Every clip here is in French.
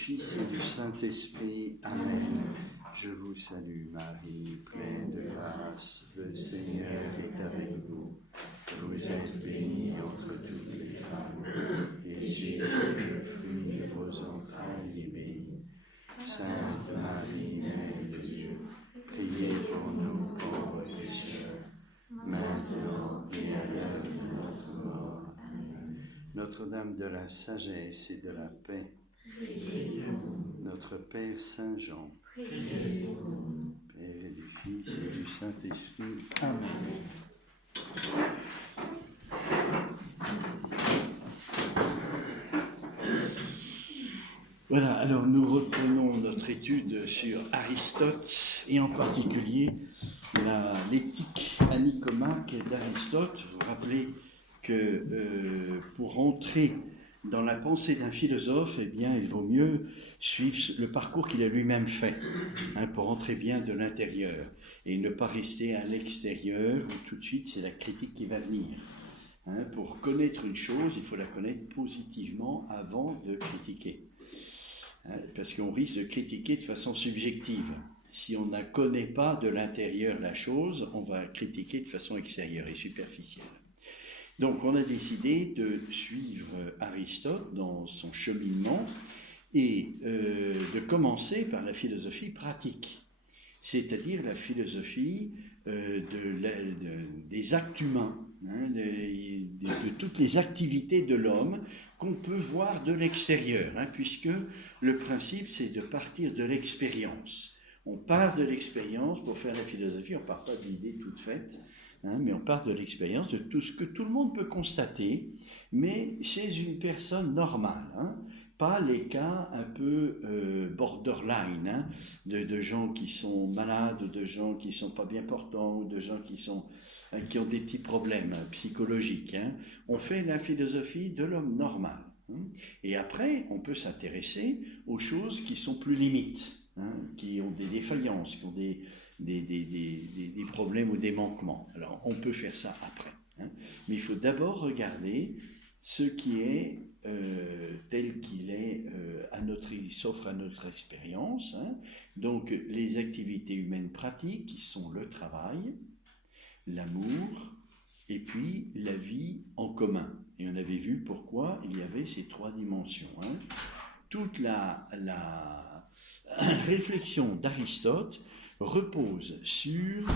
Fils et du Saint-Esprit. Amen. Je vous salue Marie, pleine de grâce, le Seigneur est avec vous. Vous êtes bénie entre toutes les femmes, et Jésus, le fruit de vos entrailles, est béni. Sainte Marie, Mère de Dieu, priez pour nous pauvres pécheurs, maintenant et à l'heure de notre mort. Amen. Notre-Dame de la sagesse et de la paix, notre Père Saint Jean, Père du Fils et du Saint-Esprit. Amen. Voilà, alors nous reprenons notre étude sur Aristote et en particulier l'éthique anicomachie d'Aristote. Vous vous rappelez que pour entrer dans la pensée d'un philosophe, eh bien, il vaut mieux suivre le parcours qu'il a lui-même fait, pour entrer bien de l'intérieur et ne pas rester à l'extérieur où tout de suite c'est la critique qui va venir. Pour connaître une chose, il faut la connaître positivement avant de critiquer, parce qu'on risque de critiquer de façon subjective. Si on ne connaît pas de l'intérieur la chose, on va critiquer de façon extérieure et superficielle. Donc on a décidé de suivre Aristote dans son cheminement et de commencer par la philosophie pratique, c'est-à-dire la philosophie des actes humains, de toutes les activités de l'homme qu'on peut voir de l'extérieur, puisque le principe c'est de partir de l'expérience. On part de l'expérience pour faire la philosophie, on ne part pas d'idées toutes faites, mais on part de l'expérience, de tout ce que tout le monde peut constater, mais chez une personne normale, pas les cas un peu borderline, de gens qui sont malades, ou de gens qui ne sont pas bien portants, ou de gens qui ont des petits problèmes psychologiques. On fait la philosophie de l'homme normal. Et après, on peut s'intéresser aux choses qui sont plus limites, qui ont des défaillances, qui ont des problèmes ou des manquements. Alors, on peut faire ça après. Mais il faut d'abord regarder ce qui est tel qu'il est, il s'offre à notre expérience. Donc, les activités humaines pratiques qui sont le travail, l'amour, et puis la vie en commun. Et on avait vu pourquoi il y avait ces trois dimensions. Toute la réflexion d'Aristote repose sur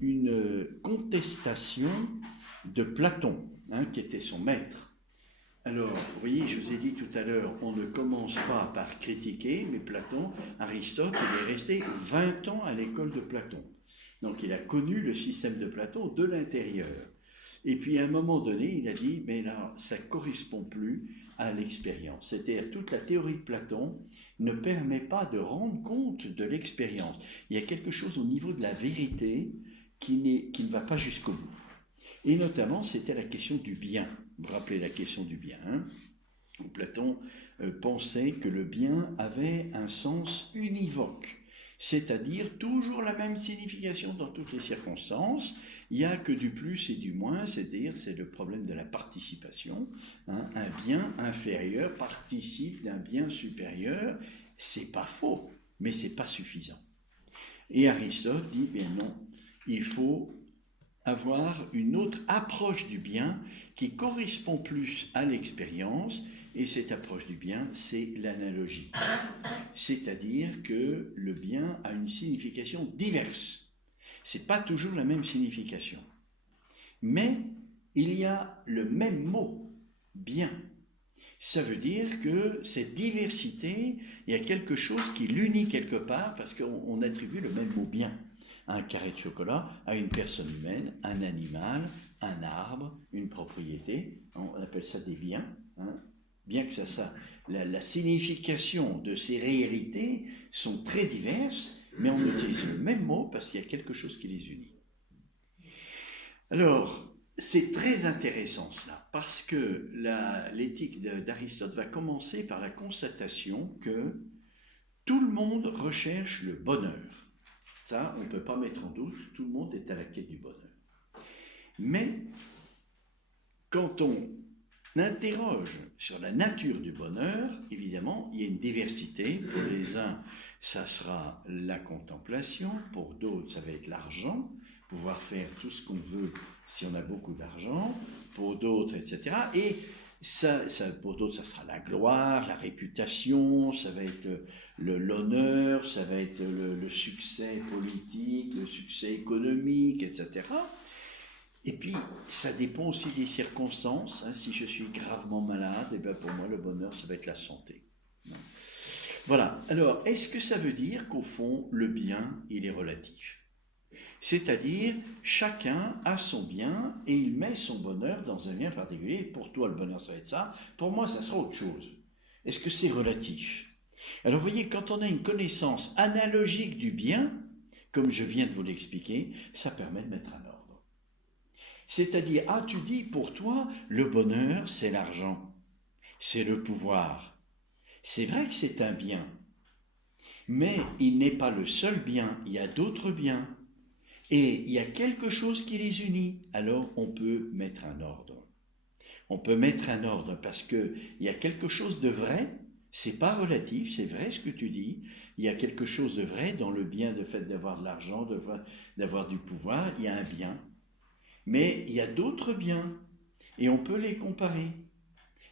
une contestation de Platon, qui était son maître. Alors, vous voyez, je vous ai dit tout à l'heure, on ne commence pas par critiquer, mais Aristote, il est resté 20 ans à l'école de Platon. Donc, il a connu le système de Platon de l'intérieur. Et puis, à un moment donné, il a dit, mais là, ça ne correspond plus à l'expérience. C'est-à-dire, toute la théorie de Platon ne permet pas de rendre compte de l'expérience. Il y a quelque chose au niveau de la vérité qui ne va pas jusqu'au bout. Et notamment, c'était la question du bien. Vous vous rappelez la question du bien, Platon pensait que le bien avait un sens univoque, c'est-à-dire toujours la même signification dans toutes les circonstances. Il n'y a que du plus et du moins, c'est-à-dire c'est le problème de la participation. Un bien inférieur participe d'un bien supérieur. C'est pas faux, mais c'est pas suffisant. Et Aristote dit, bien non, il faut avoir une autre approche du bien qui correspond plus à l'expérience, et cette approche du bien, c'est l'analogie. C'est-à-dire que le bien a une signification diverse. C'est pas toujours la même signification. Mais il y a le même mot, bien. Ça veut dire que cette diversité, il y a quelque chose qui l'unit quelque part, parce qu'on attribue le même mot bien. Un carré de chocolat à une personne humaine, un animal, un arbre, une propriété. On appelle ça des biens. Bien que la signification de ces réalités sont très diverses, mais on utilise le même mot parce qu'il y a quelque chose qui les unit. Alors, c'est très intéressant cela, parce que l'éthique d'Aristote va commencer par la constatation que tout le monde recherche le bonheur. Ça, on ne peut pas mettre en doute, tout le monde est à la quête du bonheur. Mais, quand on interroge sur la nature du bonheur, évidemment, il y a une diversité. Pour les uns, ça sera la contemplation, pour d'autres, ça va être l'argent, pouvoir faire tout ce qu'on veut si on a beaucoup d'argent, pour d'autres, etc. Et pour d'autres, ça sera la gloire, la réputation, ça va être l'honneur, ça va être le succès politique, le succès économique, etc. Et puis, ça dépend aussi des circonstances. Hein. Si je suis gravement malade, eh bien pour moi, le bonheur, ça va être la santé. Voilà. Alors, est-ce que ça veut dire qu'au fond, le bien, il est relatif? C'est-à-dire, chacun a son bien et il met son bonheur dans un bien particulier. Pour toi, le bonheur, ça va être ça. Pour moi, ça sera autre chose. Est-ce que c'est relatif? Alors, vous voyez, quand on a une connaissance analogique du bien, comme je viens de vous l'expliquer, ça permet de mettre un ordre. C'est-à-dire, tu dis, pour toi, le bonheur, c'est l'argent, c'est le pouvoir. C'est vrai que c'est un bien, mais il n'est pas le seul bien, il y a d'autres biens. Et il y a quelque chose qui les unit, alors on peut mettre un ordre. On peut mettre un ordre parce qu'il y a quelque chose de vrai, c'est pas relatif, c'est vrai ce que tu dis, il y a quelque chose de vrai dans le bien, le fait d'avoir de l'argent, d'avoir du pouvoir, il y a un bien. Mais il y a d'autres biens, et on peut les comparer.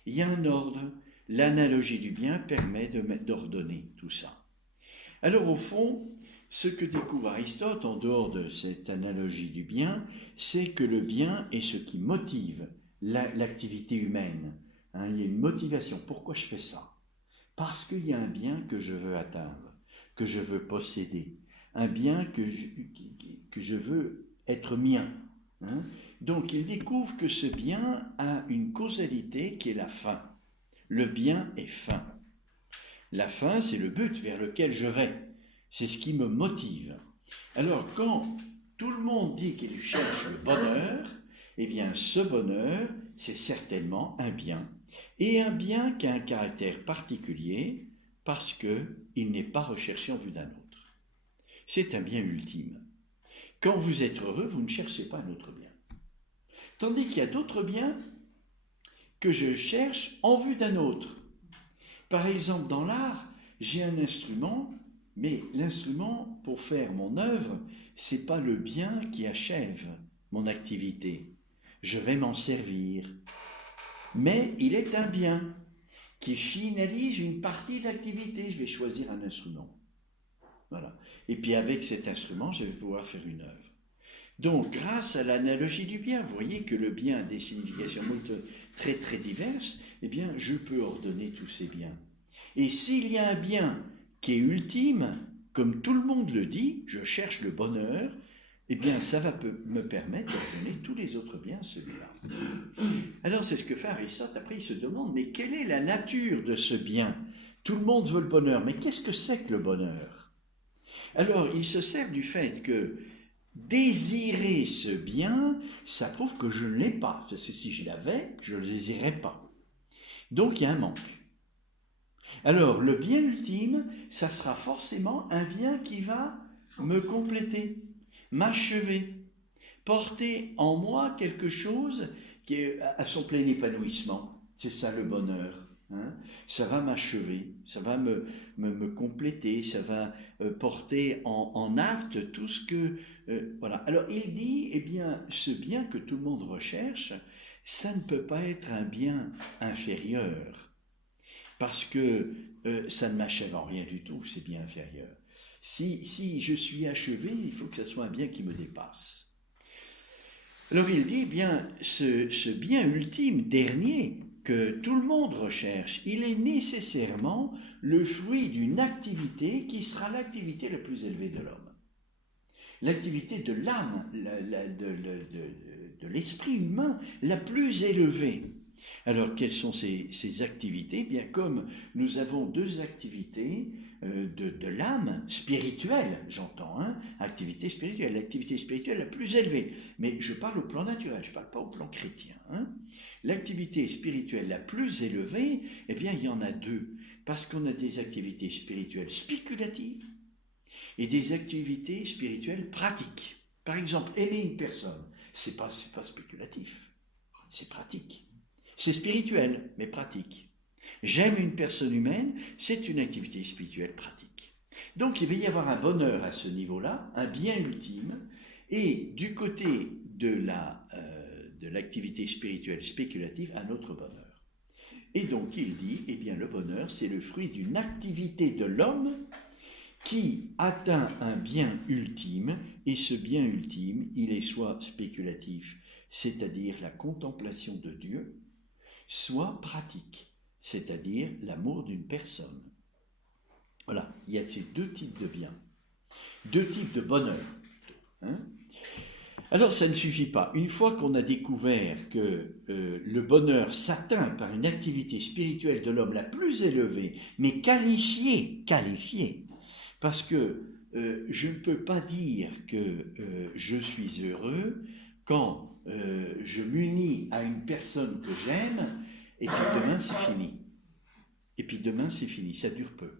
Il y a un ordre. L'analogie du bien permet d'ordonner tout ça. Alors au fond, ce que découvre Aristote, en dehors de cette analogie du bien, c'est que le bien est ce qui motive l'activité humaine. Hein, il y a une motivation. Pourquoi je fais ça? Parce qu'il y a un bien que je veux atteindre, que je veux posséder, un bien que je veux être mien. Hein? Donc il découvre que ce bien a une causalité qui est la fin. Le bien est fin. La fin, c'est le but vers lequel je vais. C'est ce qui me motive. Alors quand tout le monde dit qu'il cherche le bonheur, eh bien ce bonheur, c'est certainement un bien. Et un bien qui a un caractère particulier parce qu'il n'est pas recherché en vue d'un autre. C'est un bien ultime. Quand vous êtes heureux, vous ne cherchez pas un autre bien. Tandis qu'il y a d'autres biens que je cherche en vue d'un autre. Par exemple, dans l'art, j'ai un instrument, mais l'instrument, pour faire mon œuvre, ce n'est pas le bien qui achève mon activité. Je vais m'en servir. Mais il est un bien qui finalise une partie de l'activité. Je vais choisir un instrument. Voilà. Et puis avec cet instrument, je vais pouvoir faire une œuvre. Donc, grâce à l'analogie du bien, vous voyez que le bien a des significations très très diverses, eh bien, je peux ordonner tous ces biens. Et s'il y a un bien qui est ultime, comme tout le monde le dit, je cherche le bonheur, eh bien, ça va me permettre d'ordonner tous les autres biens à celui-là. Alors, c'est ce que fait Aristote. Après, il se demande, mais quelle est la nature de ce bien? Tout le monde veut le bonheur, mais qu'est-ce que c'est que le bonheur? Alors, il se sert du fait que désirer ce bien, ça prouve que je ne l'ai pas. Parce que si je l'avais, je ne le désirais pas. Donc, il y a un manque. Alors, le bien ultime, ça sera forcément un bien qui va me compléter, m'achever, porter en moi quelque chose qui est à son plein épanouissement. C'est ça le bonheur. Hein? Ça va m'achever, ça va me compléter, ça va porter en acte tout ce que... voilà. Alors il dit, eh bien, ce bien que tout le monde recherche, ça ne peut pas être un bien inférieur, parce que ça ne m'achève en rien du tout, c'est bien inférieur. Si je suis achevé, il faut que ça soit un bien qui me dépasse. Alors il dit, eh bien, ce bien ultime, dernier, que tout le monde recherche, il est nécessairement le fruit d'une activité qui sera l'activité la plus élevée de l'homme. L'activité de l'âme, de l'esprit humain, la plus élevée. Alors, quelles sont ces activités? Eh bien, comme nous avons deux activités de l'âme spirituelle, j'entends, hein, activité spirituelle, l'activité spirituelle la plus élevée. Mais je parle au plan naturel, je ne parle pas au plan chrétien. Hein. L'activité spirituelle la plus élevée, eh bien, il y en a deux. Parce qu'on a des activités spirituelles spéculatives et des activités spirituelles pratiques. Par exemple, aimer une personne, c'est pas spéculatif, c'est pratique. C'est spirituel, mais pratique. J'aime une personne humaine, c'est une activité spirituelle pratique. Donc il va y avoir un bonheur à ce niveau-là, un bien ultime, et du côté de l'activité spirituelle spéculative, un autre bonheur. Et donc il dit, eh bien le bonheur, c'est le fruit d'une activité de l'homme qui atteint un bien ultime, et ce bien ultime, il est soit spéculatif, c'est-à-dire la contemplation de Dieu, soit pratique, c'est-à-dire l'amour d'une personne. Voilà, il y a ces deux types de biens, deux types de bonheur. Hein? Alors ça ne suffit pas. Une fois qu'on a découvert que le bonheur s'atteint par une activité spirituelle de l'homme la plus élevée, mais qualifiée, parce que je ne peux pas dire que je suis heureux quand je m'unis à une personne que j'aime, et puis demain c'est fini. Et puis demain c'est fini, ça dure peu.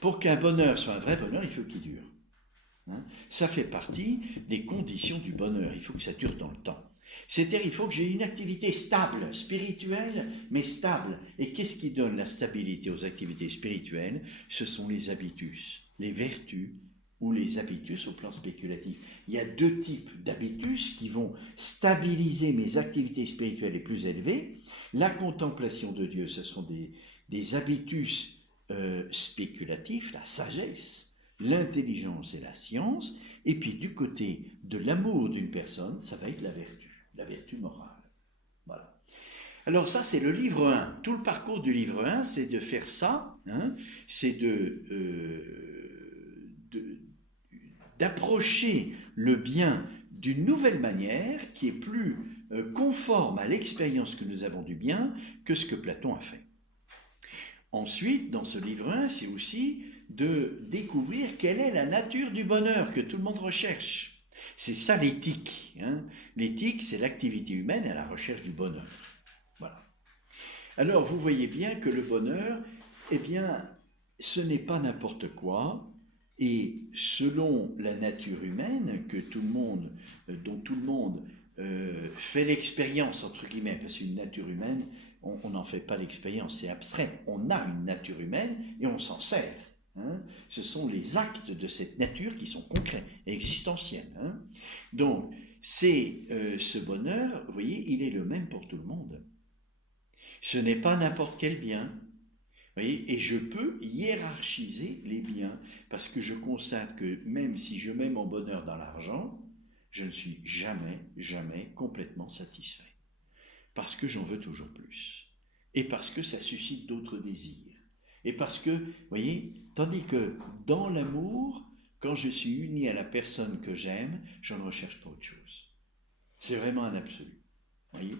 Pour qu'un bonheur soit un vrai bonheur, il faut qu'il dure. Hein? Ça fait partie des conditions du bonheur, il faut que ça dure dans le temps. C'est-à-dire il faut que j'ai une activité stable, spirituelle, mais stable. Et qu'est-ce qui donne la stabilité aux activités spirituelles? Ce sont les habitus, les vertus ou les habitus au plan spéculatif. Il y a deux types d'habitus qui vont stabiliser mes activités spirituelles les plus élevées. La contemplation de Dieu, ce sont des habitus spéculatifs, la sagesse, l'intelligence et la science, et puis du côté de l'amour d'une personne, ça va être la vertu morale. Voilà. Alors ça, c'est le livre 1. Tout le parcours du livre 1, c'est de faire ça, hein, c'est d'approcher le bien d'une nouvelle manière qui est plus conforme à l'expérience que nous avons du bien que ce que Platon a fait. Ensuite, dans ce livre 1, c'est aussi de découvrir quelle est la nature du bonheur que tout le monde recherche. C'est ça l'éthique. Hein. L'éthique, c'est l'activité humaine à la recherche du bonheur. Voilà. Alors, vous voyez bien que le bonheur, eh bien, ce n'est pas n'importe quoi, et selon la nature humaine dont tout le monde fait l'expérience, entre guillemets, parce qu'une nature humaine, on n'en fait pas l'expérience, c'est abstrait. On a une nature humaine et on s'en sert. Hein. Ce sont les actes de cette nature qui sont concrets et existentiels. Hein. Donc, ce bonheur, vous voyez, il est le même pour tout le monde. Ce n'est pas n'importe quel bien. Vous voyez, et je peux hiérarchiser les biens, parce que je constate que même si je mets mon bonheur dans l'argent, je ne suis jamais complètement satisfait. Parce que j'en veux toujours plus. Et parce que ça suscite d'autres désirs. Et parce que, vous voyez, tandis que dans l'amour, quand je suis uni à la personne que j'aime, je ne recherche pas autre chose. C'est vraiment un absolu. Voyez ?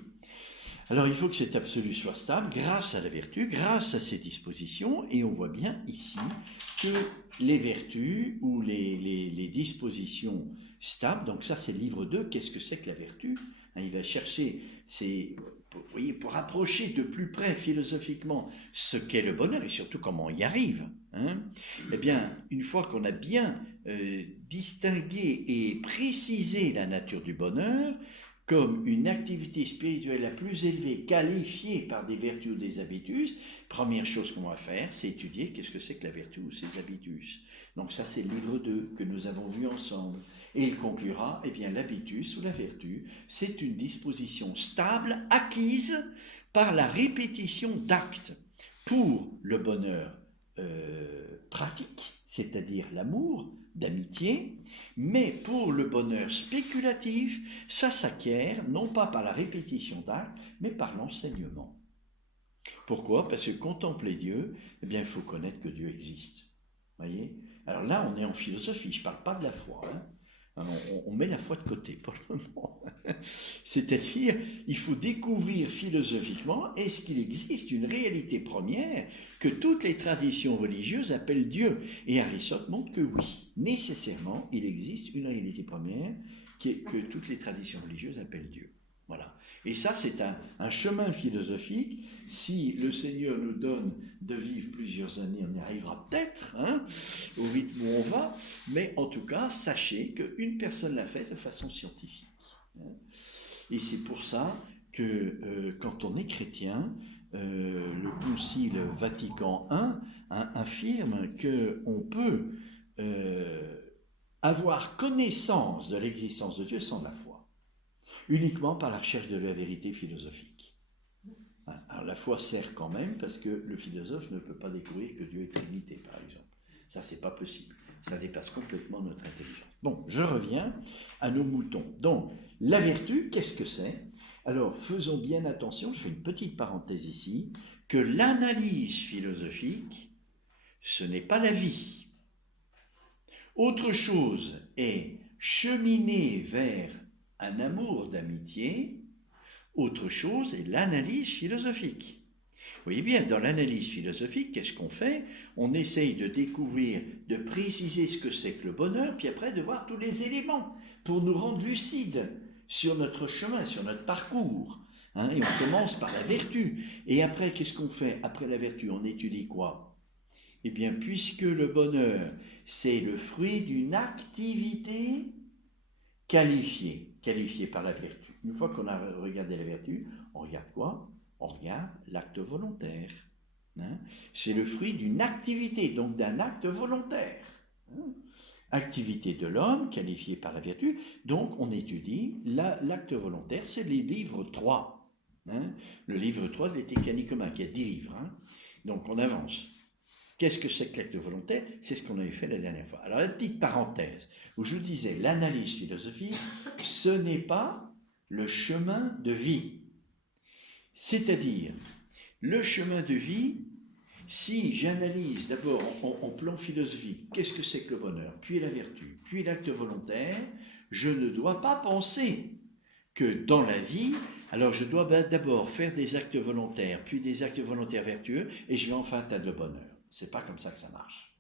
Alors il faut que cet absolu soit stable grâce à la vertu, grâce à ses dispositions, et on voit bien ici que les vertus ou les dispositions stables, donc ça c'est le livre 2, qu'est-ce que c'est que la vertu ? Il va chercher, pour approcher de plus près philosophiquement ce qu'est le bonheur et surtout comment on y arrive. Hein. Eh bien, une fois qu'on a bien distingué et précisé la nature du bonheur, comme une activité spirituelle la plus élevée, qualifiée par des vertus ou des habitus, première chose qu'on va faire, c'est étudier qu'est-ce que c'est que la vertu ou ses habitus. Donc ça, c'est le livre 2 que nous avons vu ensemble. Et il conclura, eh bien, l'habitus ou la vertu, c'est une disposition stable, acquise par la répétition d'actes pour le bonheur pratique, c'est-à-dire l'amour, d'amitié, mais pour le bonheur spéculatif, ça s'acquiert non pas par la répétition d'actes, mais par l'enseignement. Pourquoi ? Parce que contempler Dieu, eh bien, il faut connaître que Dieu existe. Voyez ? Alors là, on est en philosophie, je ne parle pas de la foi. Hein. On met la foi de côté pour le moment. C'est-à-dire, il faut découvrir philosophiquement, est-ce qu'il existe une réalité première que toutes les traditions religieuses appellent Dieu ? Et Aristote montre que oui, nécessairement, il existe une réalité première que toutes les traditions religieuses appellent Dieu. Voilà. Et ça, c'est un chemin philosophique. Si le Seigneur nous donne de vivre plusieurs années, on y arrivera peut-être, hein, au rythme où on va. Mais en tout cas, sachez qu'une personne l'a fait de façon scientifique. Hein. Et c'est pour ça que quand on est chrétien, le Concile Vatican I affirme qu'on peut avoir connaissance de l'existence de Dieu sans la foi, uniquement par la recherche de la vérité philosophique. Alors la foi sert quand même parce que le philosophe ne peut pas découvrir que Dieu est Trinité, par exemple. Ça, c'est pas possible. Ça dépasse complètement notre intelligence. Bon, je reviens à nos moutons. Donc, la vertu, qu'est-ce que c'est? Alors, faisons bien attention, je fais une petite parenthèse ici, que l'analyse philosophique, ce n'est pas la vie. Autre chose est cheminer vers un amour d'amitié, autre chose est l'analyse philosophique. Vous voyez bien, dans l'analyse philosophique, qu'est-ce qu'on fait? On essaye de découvrir, de préciser ce que c'est que le bonheur, puis après de voir tous les éléments pour nous rendre lucides sur notre chemin, sur notre parcours. Et on commence par la vertu. Et après, qu'est-ce qu'on fait? Après la vertu, on étudie quoi? Eh bien, puisque le bonheur, c'est le fruit d'une activité qualifiée par la vertu. Une fois qu'on a regardé la vertu, on regarde quoi? On regarde l'acte volontaire. C'est le fruit d'une activité, donc d'un acte volontaire. Activité de l'homme, qualifiée par la vertu. Donc, on étudie l'acte volontaire. C'est le livre 3. Le livre 3 de l'éthique canicomane, qui a 10 livres. Donc, on avance. Qu'est-ce que c'est que l'acte volontaire? C'est ce qu'on avait fait la dernière fois. Alors, la petite parenthèse, où je vous disais, l'analyse philosophique, ce n'est pas le chemin de vie. C'est-à-dire, le chemin de vie, si j'analyse d'abord en plan philosophique, qu'est-ce que c'est que le bonheur, puis la vertu, puis l'acte volontaire, je ne dois pas penser que dans la vie, alors je dois d'abord faire des actes volontaires, puis des actes volontaires vertueux, et je vais enfin atteindre le bonheur. C'est pas comme ça que ça marche.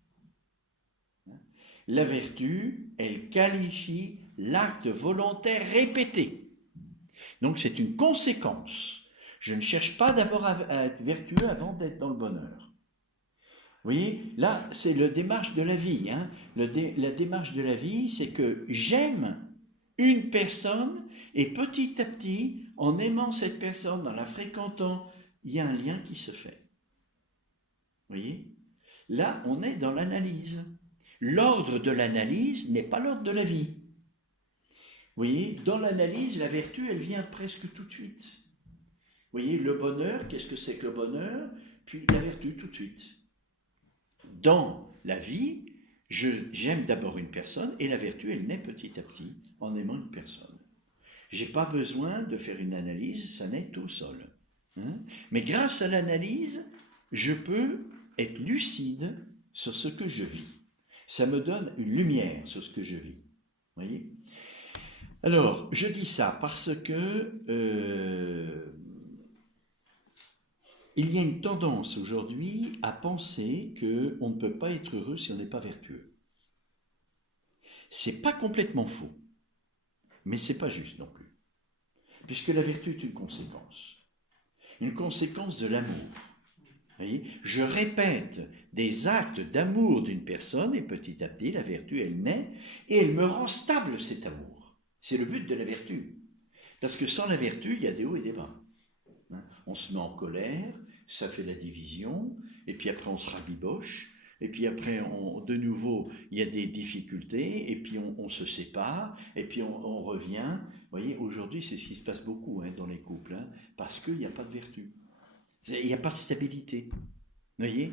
La vertu, elle qualifie l'acte volontaire répété. Donc c'est une conséquence. Je ne cherche pas d'abord à être vertueux avant d'être dans le bonheur. Vous voyez, là, c'est la démarche de la vie. La démarche de la vie, c'est que j'aime une personne et petit à petit, en aimant cette personne, en la fréquentant, il y a un lien qui se fait. Vous voyez? Là, on est dans l'analyse. L'ordre de l'analyse n'est pas l'ordre de la vie. Vous voyez, dans l'analyse, la vertu, elle vient presque tout de suite. Vous voyez, le bonheur, qu'est-ce que c'est que le bonheur? Puis la vertu tout de suite. Dans la vie, j'aime d'abord une personne et la vertu, elle naît petit à petit en aimant une personne. Je n'ai pas besoin de faire une analyse, ça naît tout seul. Mais grâce à l'analyse, je peux être lucide sur ce que je vis. Ça me donne une lumière sur ce que je vis. Vous voyez? Alors, je dis ça parce que il y a une tendance aujourd'hui à penser qu'on ne peut pas être heureux si on n'est pas vertueux. C'est pas complètement faux, mais c'est pas juste non plus. Puisque la vertu est une conséquence de l'amour. Voyez, je répète des actes d'amour d'une personne et petit à petit, la vertu, elle naît et elle me rend stable cet amour. C'est le but de la vertu. Parce que sans la vertu, il y a des hauts et des bas. On se met en colère, ça fait la division, et puis après on se rabiboche, et puis après de nouveau il y a des difficultés, et puis on se sépare, et puis on revient. Vous voyez, aujourd'hui c'est ce qui se passe beaucoup dans les couples, parce qu'il n'y a pas de vertu, il n'y a pas de stabilité. Vous voyez?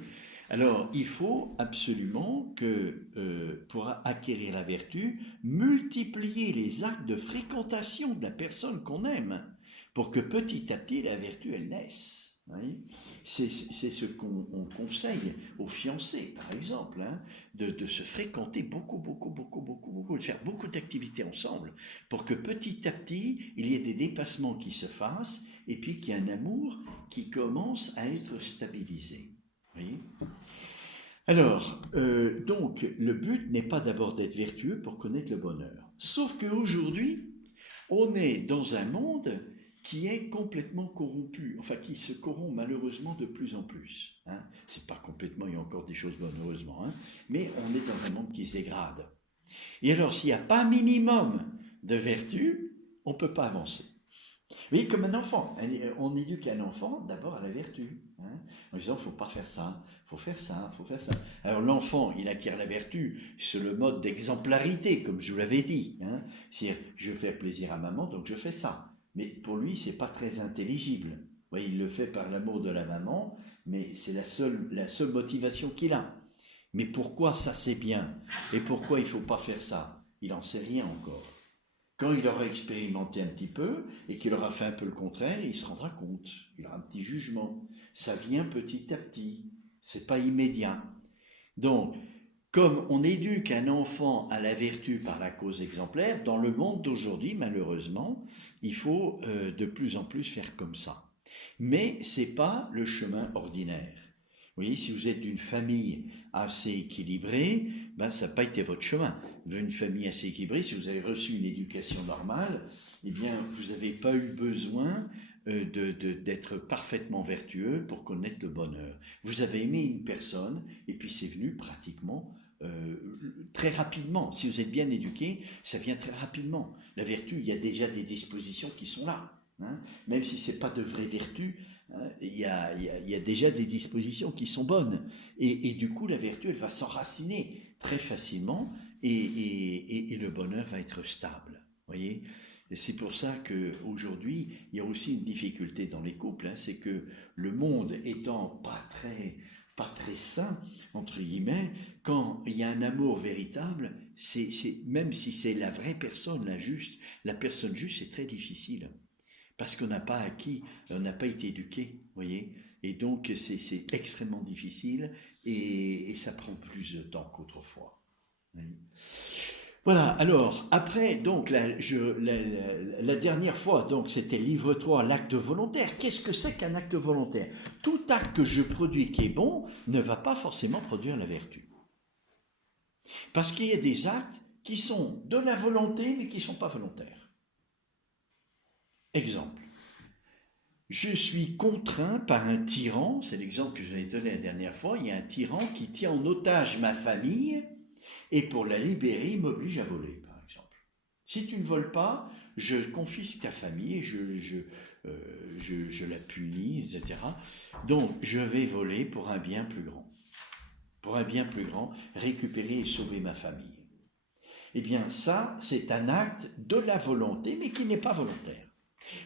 Alors il faut absolument que pour acquérir la vertu, multiplier les actes de fréquentation de la personne qu'on aime, pour que petit à petit, la vertu, elle naisse. C'est ce qu'on conseille aux fiancés, par exemple, de se fréquenter beaucoup, de faire beaucoup d'activités ensemble, pour que petit à petit, il y ait des dépassements qui se fassent, et puis qu'il y ait un amour qui commence à être stabilisé. Voyez ? Alors, donc, le but n'est pas d'abord d'être vertueux pour connaître le bonheur. Sauf qu'aujourd'hui, on est dans un monde qui est complètement corrompu, enfin qui se corrompt malheureusement de plus en plus. C'est pas complètement, il y a encore des choses bonnes, heureusement, mais on est dans un monde qui se dégrade. Et alors, s'il n'y a pas un minimum de vertu, on ne peut pas avancer. Oui, comme un enfant. On éduque un enfant d'abord à la vertu, hein, en disant, faut pas faire ça, faut faire ça, faut faire ça. Alors l'enfant, il acquiert la vertu sur le mode d'exemplarité, comme je vous l'avais dit, hein. C'est-à-dire, je veux faire plaisir à maman, donc je fais ça. Mais pour lui, c'est pas très intelligible. Vous voyez, il le fait par l'amour de la maman, mais c'est la seule motivation qu'il a. Mais pourquoi ça c'est bien et pourquoi il faut pas faire ça? Il en sait rien encore. Quand il aura expérimenté un petit peu et qu'il aura fait un peu le contraire, il se rendra compte. Il aura un petit jugement. Ça vient petit à petit. C'est pas immédiat. Donc, comme on éduque un enfant à la vertu par la cause exemplaire, dans le monde d'aujourd'hui, malheureusement, il faut de plus en plus faire comme ça. Mais c'est pas le chemin ordinaire. Vous voyez, si vous êtes d'une famille assez équilibrée, ben ça n'a pas été votre chemin. Une famille assez équilibrée, si vous avez reçu une éducation normale, eh bien, vous n'avez pas eu besoin d'être parfaitement vertueux pour connaître le bonheur. Vous avez aimé une personne, et puis c'est venu pratiquement très rapidement. Si vous êtes bien éduqué, ça vient très rapidement. La vertu, il y a déjà des dispositions qui sont là. Hein. Même si ce n'est pas de vraie vertu, il y a déjà des dispositions qui sont bonnes. Et du coup, la vertu, elle va s'enraciner très facilement et le bonheur va être stable. Voyez ? Et c'est pour ça qu'aujourd'hui, il y a aussi une difficulté dans les couples, hein, c'est que le monde étant pas très sain, entre guillemets, quand il y a un amour véritable, même si c'est la vraie personne, la personne juste, c'est très difficile. Parce qu'on n'a pas acquis, on n'a pas été éduqué, voyez, et donc c'est extrêmement difficile et ça prend plus de temps qu'autrefois. Voilà, alors, après, donc, la dernière fois, donc, c'était livre 3, l'acte volontaire. Qu'est-ce que c'est qu'un acte volontaire? Tout acte que je produis qui est bon ne va pas forcément produire la vertu. Parce qu'il y a des actes qui sont de la volonté, mais qui ne sont pas volontaires. Exemple, je suis contraint par un tyran, c'est l'exemple que je vous ai donné la dernière fois, il y a un tyran qui tient en otage ma famille et pour la libérer, il m'oblige à voler, par exemple. Si tu ne voles pas, je confisque ta famille, je la punis, etc. Donc, je vais voler pour un bien plus grand. Pour un bien plus grand, récupérer et sauver ma famille. Eh bien, ça, c'est un acte de la volonté, mais qui n'est pas volontaire.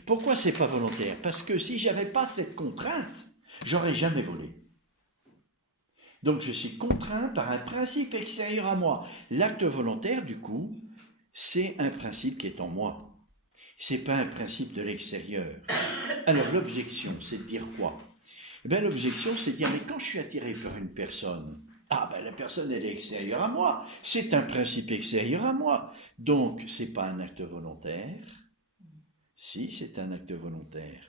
Pourquoi c'est pas volontaire? Parce que si j'avais pas cette contrainte, j'aurais jamais volé. Donc je suis contraint par un principe extérieur à moi. L'acte volontaire, du coup, c'est un principe qui est en moi. C'est pas un principe de l'extérieur. Alors l'objection, c'est de dire quoi? Eh bien, l'objection, c'est de dire, mais quand je suis attiré par une personne, la personne, elle est extérieure à moi. C'est un principe extérieur à moi. Donc, c'est pas un acte volontaire. Si, c'est un acte volontaire,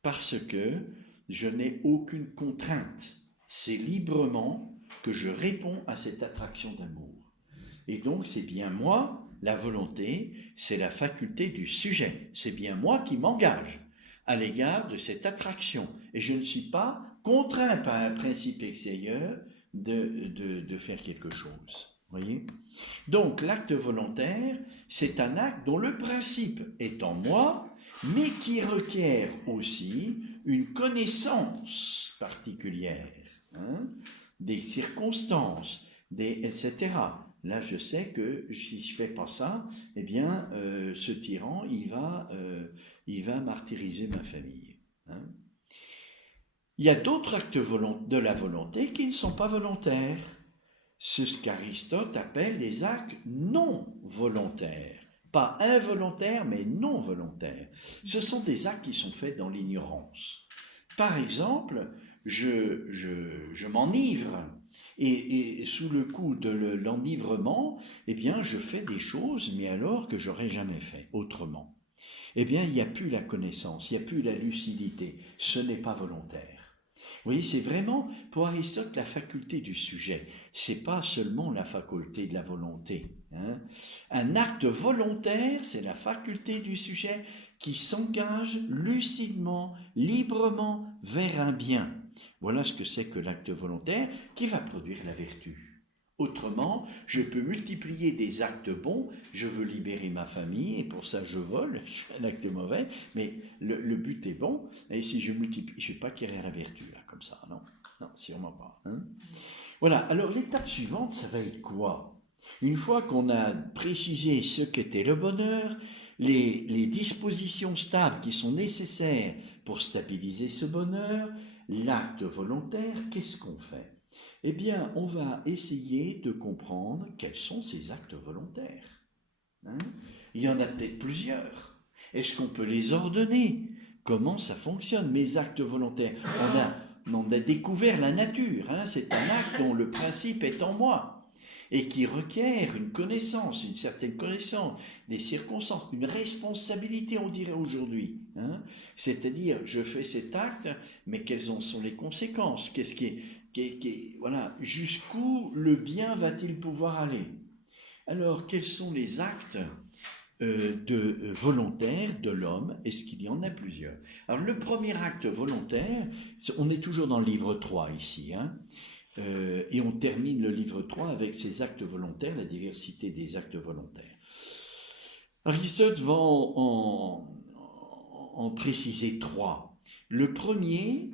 parce que je n'ai aucune contrainte. C'est librement que je réponds à cette attraction d'amour. Et donc, c'est bien moi, la volonté, c'est la faculté du sujet. C'est bien moi qui m'engage à l'égard de cette attraction. Et je ne suis pas contraint par un principe extérieur de faire quelque chose. Voyez ? Donc, l'acte volontaire, c'est un acte dont le principe est en moi, mais qui requiert aussi une connaissance particulière, hein, des circonstances, etc. Là, je sais que si je ne fais pas ça, eh bien, ce tyran, il va martyriser ma famille. Hein. Il y a d'autres actes de la volonté qui ne sont pas volontaires. C'est ce qu'Aristote appelle les actes non volontaires. Pas involontaires, mais non volontaires. Ce sont des actes qui sont faits dans l'ignorance. Par exemple, je m'enivre et sous le coup de l'enivrement, eh bien, je fais des choses, mais alors que j'aurais jamais fait autrement. Eh bien, il n'y a plus la connaissance, il n'y a plus la lucidité. Ce n'est pas volontaire. Vous voyez, c'est vraiment, pour Aristote, la faculté du sujet. C'est pas seulement la faculté de la volonté. Hein. Un acte volontaire, c'est la faculté du sujet qui s'engage lucidement, librement vers un bien. Voilà ce que c'est que l'acte volontaire qui va produire la vertu. Autrement, je peux multiplier des actes bons, je veux libérer ma famille, et pour ça je vole, je fais un acte mauvais, mais le but est bon, et si je multiplie, je ne vais pas acquérir la vertu, là, comme ça, non? Non, sûrement pas. Hein? Voilà, alors l'étape suivante, ça va être quoi? Une fois qu'on a précisé ce qu'était le bonheur, les dispositions stables qui sont nécessaires pour stabiliser ce bonheur, l'acte volontaire, qu'est-ce qu'on fait? Eh bien, on va essayer de comprendre quels sont ces actes volontaires. Hein? Il y en a peut-être plusieurs. Est-ce qu'on peut les ordonner? Comment ça fonctionne, mes actes volontaires? On a découvert la nature. Hein? C'est un acte dont le principe est en moi et qui requiert une connaissance, une certaine connaissance, des circonstances, une responsabilité, on dirait aujourd'hui. Hein? C'est-à-dire, je fais cet acte, mais quelles en sont les conséquences? Qu'est-ce qui est, voilà, jusqu'où le bien va-t-il pouvoir aller? Alors, quels sont les actes volontaires de l'homme? Est-ce qu'il y en a plusieurs? Alors, le premier acte volontaire, on est toujours dans le livre 3 ici, hein, et on termine le livre 3 avec ces actes volontaires, la diversité des actes volontaires. Aristote va en préciser 3. Le premier,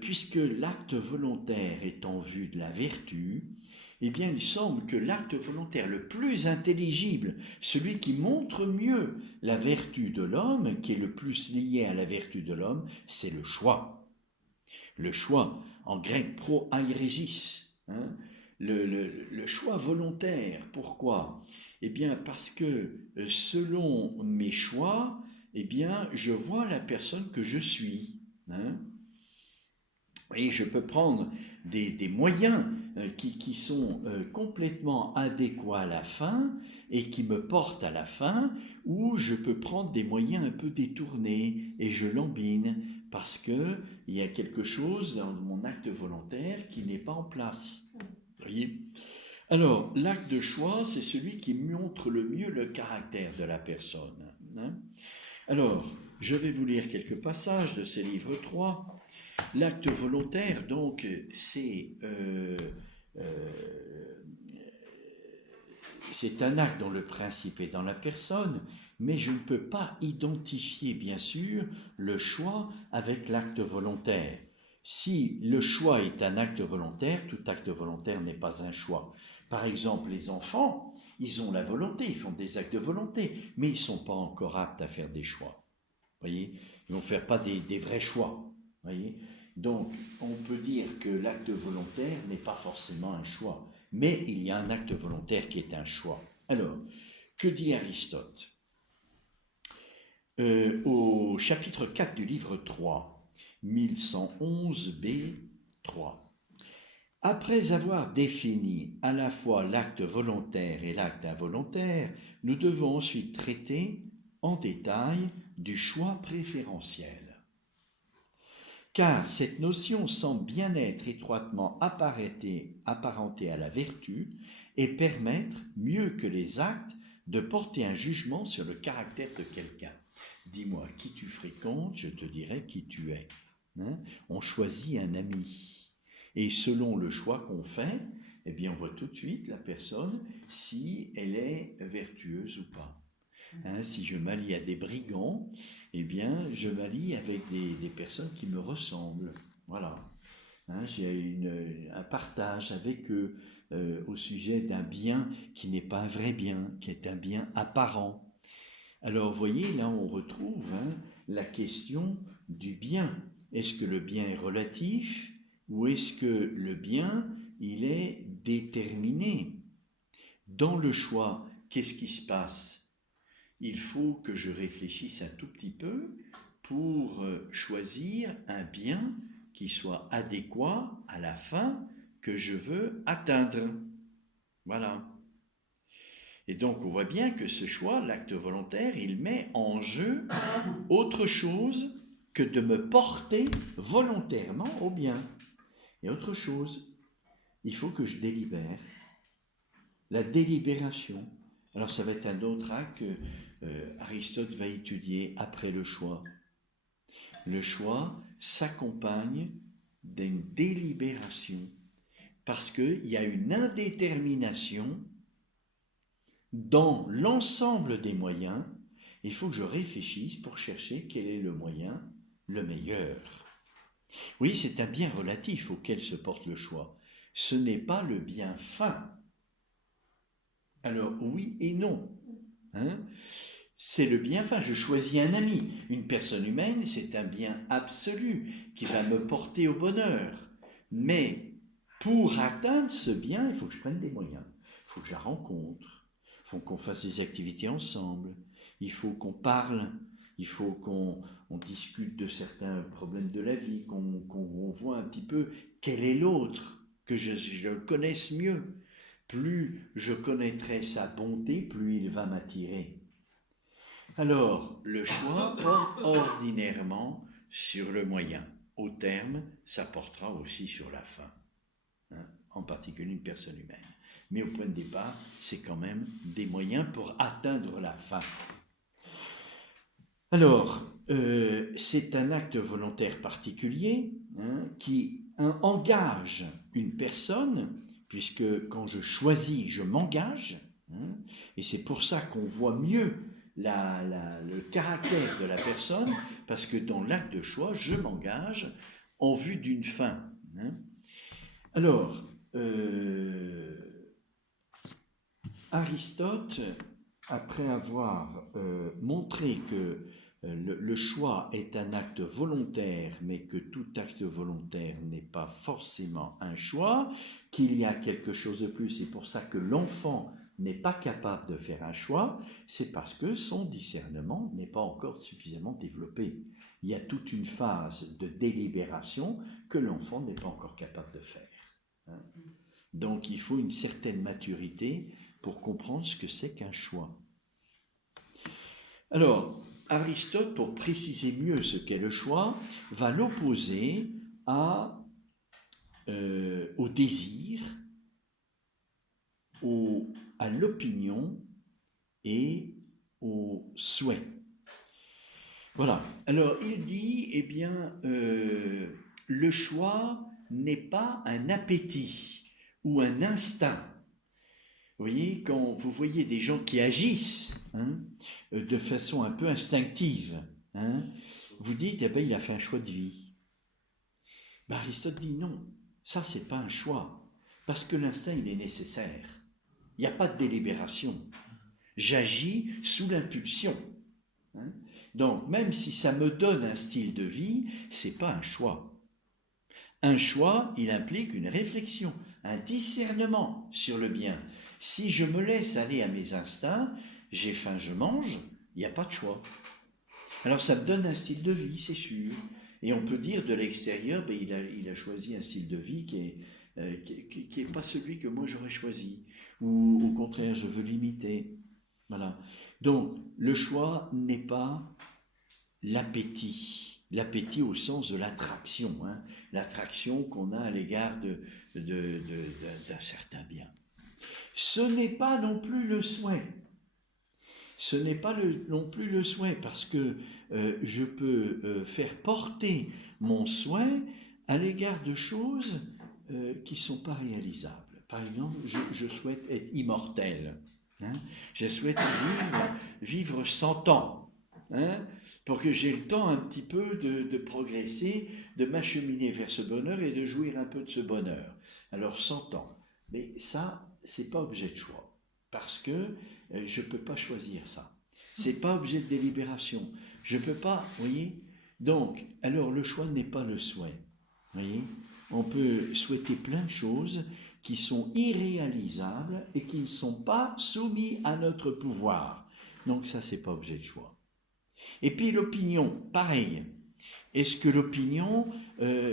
puisque l'acte volontaire est en vue de la vertu, eh bien il semble que l'acte volontaire le plus intelligible, celui qui montre mieux la vertu de l'homme, qui est le plus lié à la vertu de l'homme, c'est le choix. Le choix, en grec pro-airesis, hein, le choix volontaire. Pourquoi? Eh bien parce que selon mes choix, eh bien je vois la personne que je suis. Hein. Et je peux prendre des moyens qui sont complètement adéquats à la fin et qui me portent à la fin, ou je peux prendre des moyens un peu détournés et je lambine parce qu'il y a quelque chose dans mon acte volontaire qui n'est pas en place. Vous voyez ? Alors, l'acte de choix, c'est celui qui montre le mieux le caractère de la personne. Hein ? Alors, je vais vous lire quelques passages de ces livres 3. L'acte volontaire, donc, c'est un acte dont le principe est dans la personne, mais je ne peux pas identifier, bien sûr, le choix avec l'acte volontaire. Si le choix est un acte volontaire, tout acte volontaire n'est pas un choix. Par exemple, les enfants, ils ont la volonté, ils font des actes de volonté, mais ils ne sont pas encore aptes à faire des choix. Vous voyez, ils ne vont faire pas des vrais choix. Voyez, donc, on peut dire que l'acte volontaire n'est pas forcément un choix, mais il y a un acte volontaire qui est un choix. Alors, que dit Aristote? Au chapitre 4 du livre 3, 1111b, 3. Après avoir défini à la fois l'acte volontaire et l'acte involontaire, nous devons ensuite traiter en détail du choix préférentiel. Car cette notion semble bien être étroitement apparentée à la vertu et permettre, mieux que les actes, de porter un jugement sur le caractère de quelqu'un. Dis-moi qui tu fréquentes, je te dirai qui tu es. Hein? On choisit un ami. Et selon le choix qu'on fait, eh bien on voit tout de suite la personne si elle est vertueuse ou pas. Hein, si je m'allie à des brigands, eh bien, je m'allie avec des personnes qui me ressemblent. Voilà. Hein, j'ai un partage avec eux au sujet d'un bien qui n'est pas un vrai bien, qui est un bien apparent. Alors, vous voyez, là, on retrouve la question du bien. Est-ce que le bien est relatif ou est-ce que le bien, il est déterminé? Dans le choix, qu'est-ce qui se passe? Il faut que je réfléchisse un tout petit peu pour choisir un bien qui soit adéquat à la fin que je veux atteindre. Voilà. Et donc on voit bien que ce choix, l'acte volontaire, il met en jeu autre chose que de me porter volontairement au bien. Et autre chose, il faut que je délibère. La délibération. Alors ça va être un autre acte que Aristote va étudier après le choix. Le choix s'accompagne d'une délibération parce qu'il y a une indétermination dans l'ensemble des moyens. Il faut que je réfléchisse pour chercher quel est le moyen le meilleur. Oui, c'est un bien relatif auquel se porte le choix. Ce n'est pas le bien fin. Alors oui et non. C'est le bien fin. Je choisis un ami. Une personne humaine, c'est un bien absolu qui va me porter au bonheur. Mais pour atteindre ce bien, il faut que je prenne des moyens. Il faut que je la rencontre. Il faut qu'on fasse des activités ensemble. Il faut qu'on parle. Il faut qu'on discute de certains problèmes de la vie, qu'on voit un petit peu quel est l'autre, que je le connaisse mieux. Plus je connaîtrai sa bonté, plus il va m'attirer. Alors, le choix porte ordinairement sur le moyen. Au terme, ça portera aussi sur la fin, en particulier une personne humaine. Mais au point de départ, c'est quand même des moyens pour atteindre la fin. Alors, c'est un acte volontaire particulier qui engage une personne, puisque quand je choisis, je m'engage, et c'est pour ça qu'on voit mieux le caractère de la personne, parce que dans l'acte de choix, je m'engage en vue d'une fin. Alors, Aristote, après avoir montré que le choix est un acte volontaire, mais que tout acte volontaire n'est pas forcément un choix, qu'il y a quelque chose de plus, c'est pour ça que l'enfant n'est pas capable de faire un choix, c'est parce que son discernement n'est pas encore suffisamment développé. Il y a toute une phase de délibération que l'enfant n'est pas encore capable de faire. Donc il faut une certaine maturité pour comprendre ce que c'est qu'un choix. Alors, Aristote, pour préciser mieux ce qu'est le choix, va l'opposer au désir, à l'opinion et au souhait. Voilà. Alors, il dit, le choix n'est pas un appétit ou un instinct. Vous voyez, quand vous voyez des gens qui agissent de façon un peu instinctive, vous dites, il a fait un choix de vie. Aristote dit non, ça c'est pas un choix, parce que l'instinct il est nécessaire. Il n'y a pas de délibération. J'agis sous l'impulsion. Donc, même si ça me donne un style de vie, c'est pas un choix. Un choix, il implique une réflexion, un discernement sur le bien. Si je me laisse aller à mes instincts, j'ai faim, je mange, il n'y a pas de choix. Alors ça me donne un style de vie, c'est sûr. Et on peut dire de l'extérieur, il a choisi un style de vie qui est pas celui que moi j'aurais choisi. Ou au contraire, je veux l'imiter. Voilà. Donc, le choix n'est pas l'appétit. L'appétit au sens de l'attraction. L'attraction qu'on a à l'égard d'un certain bien. Ce n'est pas non plus le souhait. Ce n'est pas non plus le souhait, parce que je peux faire porter mon souhait à l'égard de choses qui ne sont pas réalisables. Par exemple, je souhaite être immortel. Je souhaite vivre 100 ans. Pour que j'ai le temps un petit peu de progresser, de m'acheminer vers ce bonheur et de jouir un peu de ce bonheur. Alors 100 ans. Mais ça, c'est pas objet de choix. Parce que je ne peux pas choisir ça. Ce n'est pas objet de délibération. Je ne peux pas, vous voyez. Donc, alors le choix n'est pas le souhait. Vous voyez. On peut souhaiter plein de choses qui sont irréalisables et qui ne sont pas soumis à notre pouvoir. Donc ça, ce n'est pas objet de choix. Et puis l'opinion, pareil. Est-ce que l'opinion,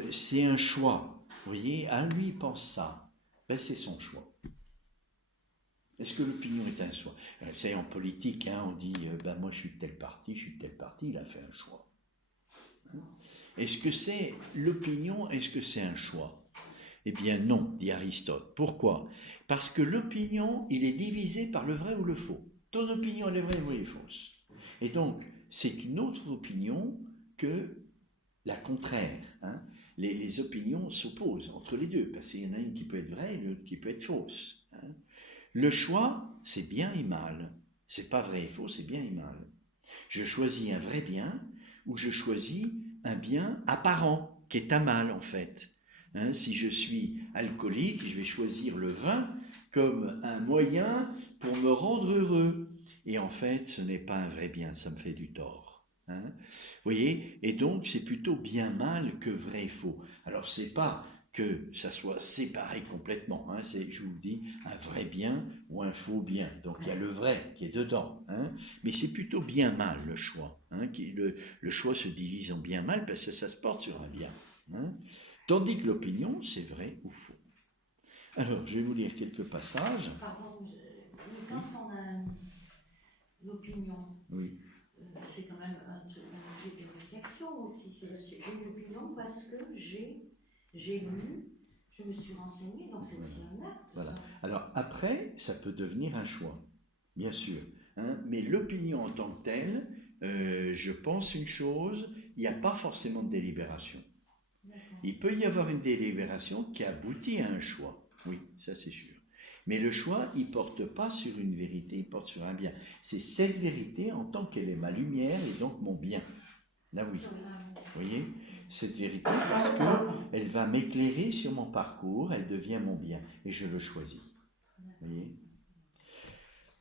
c'est un choix? Vous voyez, lui, il pense ça. C'est son choix. Est-ce que l'opinion est un choix? C'est en politique, on dit, moi je suis de tel parti, il a fait un choix. Est-ce que c'est l'opinion, est-ce que c'est un choix? Eh bien non, dit Aristote. Pourquoi? Parce que l'opinion, il est divisé par le vrai ou le faux. Ton opinion, elle est vraie ou elle est fausse. Et donc, c'est une autre opinion que la contraire. les opinions s'opposent entre les deux, parce qu'il y en a une qui peut être vraie et l'autre qui peut être fausse. Hein. Le choix, c'est bien et mal. C'est pas vrai et faux, c'est bien et mal. Je choisis un vrai bien ou je choisis un bien apparent, qui est un mal en fait. Hein, si je suis alcoolique, je vais choisir le vin comme un moyen pour me rendre heureux. Et en fait, ce n'est pas un vrai bien, ça me fait du tort. Hein. Vous voyez? Et donc, c'est plutôt bien mal que vrai et faux. Alors, c'est pas que ça soit séparé complètement. Hein. C'est, je vous le dis, un vrai bien ou un faux bien. Donc, il y a le vrai qui est dedans. Hein. Mais c'est plutôt bien mal, le choix. Hein. Le choix se divise en bien mal parce que ça se porte sur un bien. Hein. Tandis que l'opinion, c'est vrai ou faux. Alors, je vais vous lire quelques passages. Pardon, quand on a l'opinion, oui. C'est quand même un objet de réflexion aussi. J'ai une opinion parce que j'ai lu, je me suis renseignée, donc c'est aussi un acte. Voilà. Alors après, ça peut devenir un choix, bien sûr. Hein, mais l'opinion en tant que telle, je pense une chose, il n'y a pas forcément de délibération. Il peut y avoir une délibération qui aboutit à un choix. Oui, ça c'est sûr. Mais le choix, il ne porte pas sur une vérité, il porte sur un bien. C'est cette vérité en tant qu'elle est ma lumière et donc mon bien. Là oui. Vous voyez, cette vérité parce qu'elle va m'éclairer sur mon parcours, elle devient mon bien et je le choisis. Vous voyez.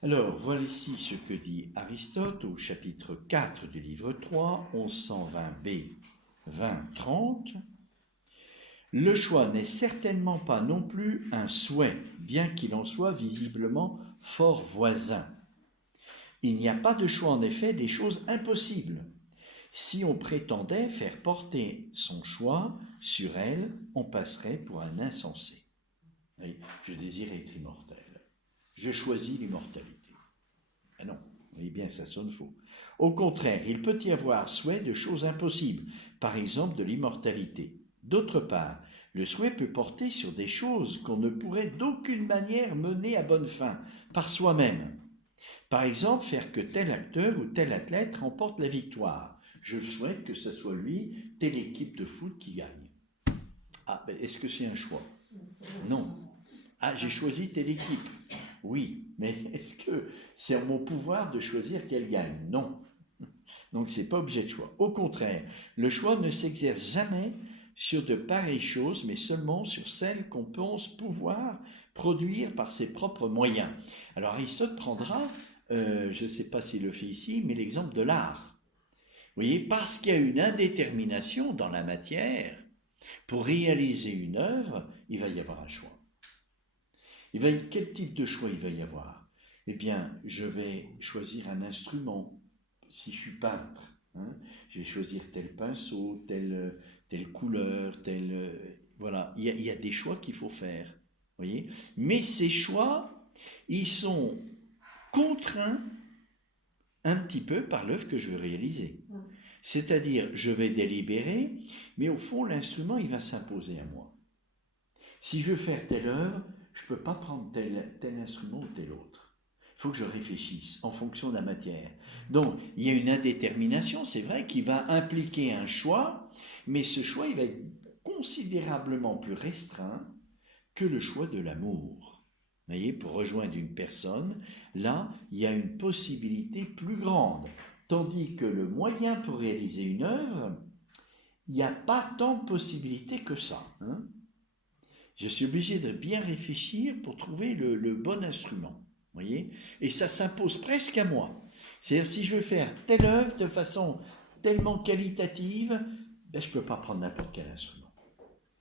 Alors, voilà ici ce que dit Aristote au chapitre 4 du livre 3, 1120b, 20-30. Le choix n'est certainement pas non plus un souhait, bien qu'il en soit visiblement fort voisin. Il n'y a pas de choix en effet des choses impossibles. Si on prétendait faire porter son choix sur elle, on passerait pour un insensé. Oui, je désire être immortel. Je choisis l'immortalité. Ah non, vous voyez bien, ça sonne faux. Au contraire, il peut y avoir souhait de choses impossibles, par exemple de l'immortalité. D'autre part, le souhait peut porter sur des choses qu'on ne pourrait d'aucune manière mener à bonne fin, par soi-même. Par exemple, faire que tel acteur ou tel athlète remporte la victoire. Je souhaite que ce soit lui, telle équipe de foot qui gagne. Ah, ben, est-ce que c'est un choix? Non. Ah, j'ai choisi telle équipe. Oui, mais est-ce que c'est en mon pouvoir de choisir qu'elle gagne? Non. Donc, ce n'est pas objet de choix. Au contraire, le choix ne s'exerce jamais sur de pareilles choses, mais seulement sur celles qu'on pense pouvoir produire par ses propres moyens. Alors, Aristote prendra, je ne sais pas s'il le fait ici, mais l'exemple de l'art. Vous voyez, parce qu'il y a une indétermination dans la matière, pour réaliser une œuvre, il va y avoir un choix. Quel type de choix il va y avoir? Eh bien, je vais choisir un instrument. Si je suis peintre, hein, je vais choisir tel pinceau, telle couleur, voilà. Il y a des choix qu'il faut faire, voyez. Mais ces choix, ils sont contraints un petit peu par l'œuvre que je veux réaliser. C'est-à-dire, je vais délibérer, mais au fond, l'instrument, il va s'imposer à moi. Si je veux faire telle œuvre, je ne peux pas prendre tel instrument ou tel autre. Il faut que je réfléchisse en fonction de la matière. Donc, il y a une indétermination, c'est vrai, qui va impliquer un choix, mais ce choix, il va être considérablement plus restreint que le choix de l'amour. Vous voyez, pour rejoindre une personne, là, il y a une possibilité plus grande. Tandis que le moyen pour réaliser une œuvre, il n'y a pas tant de possibilités que ça. Hein. Je suis obligé de bien réfléchir pour trouver le bon instrument. Voyez, et ça s'impose presque à moi. C'est-à-dire, si je veux faire telle œuvre de façon tellement qualitative, ben, je ne peux pas prendre n'importe quel instrument.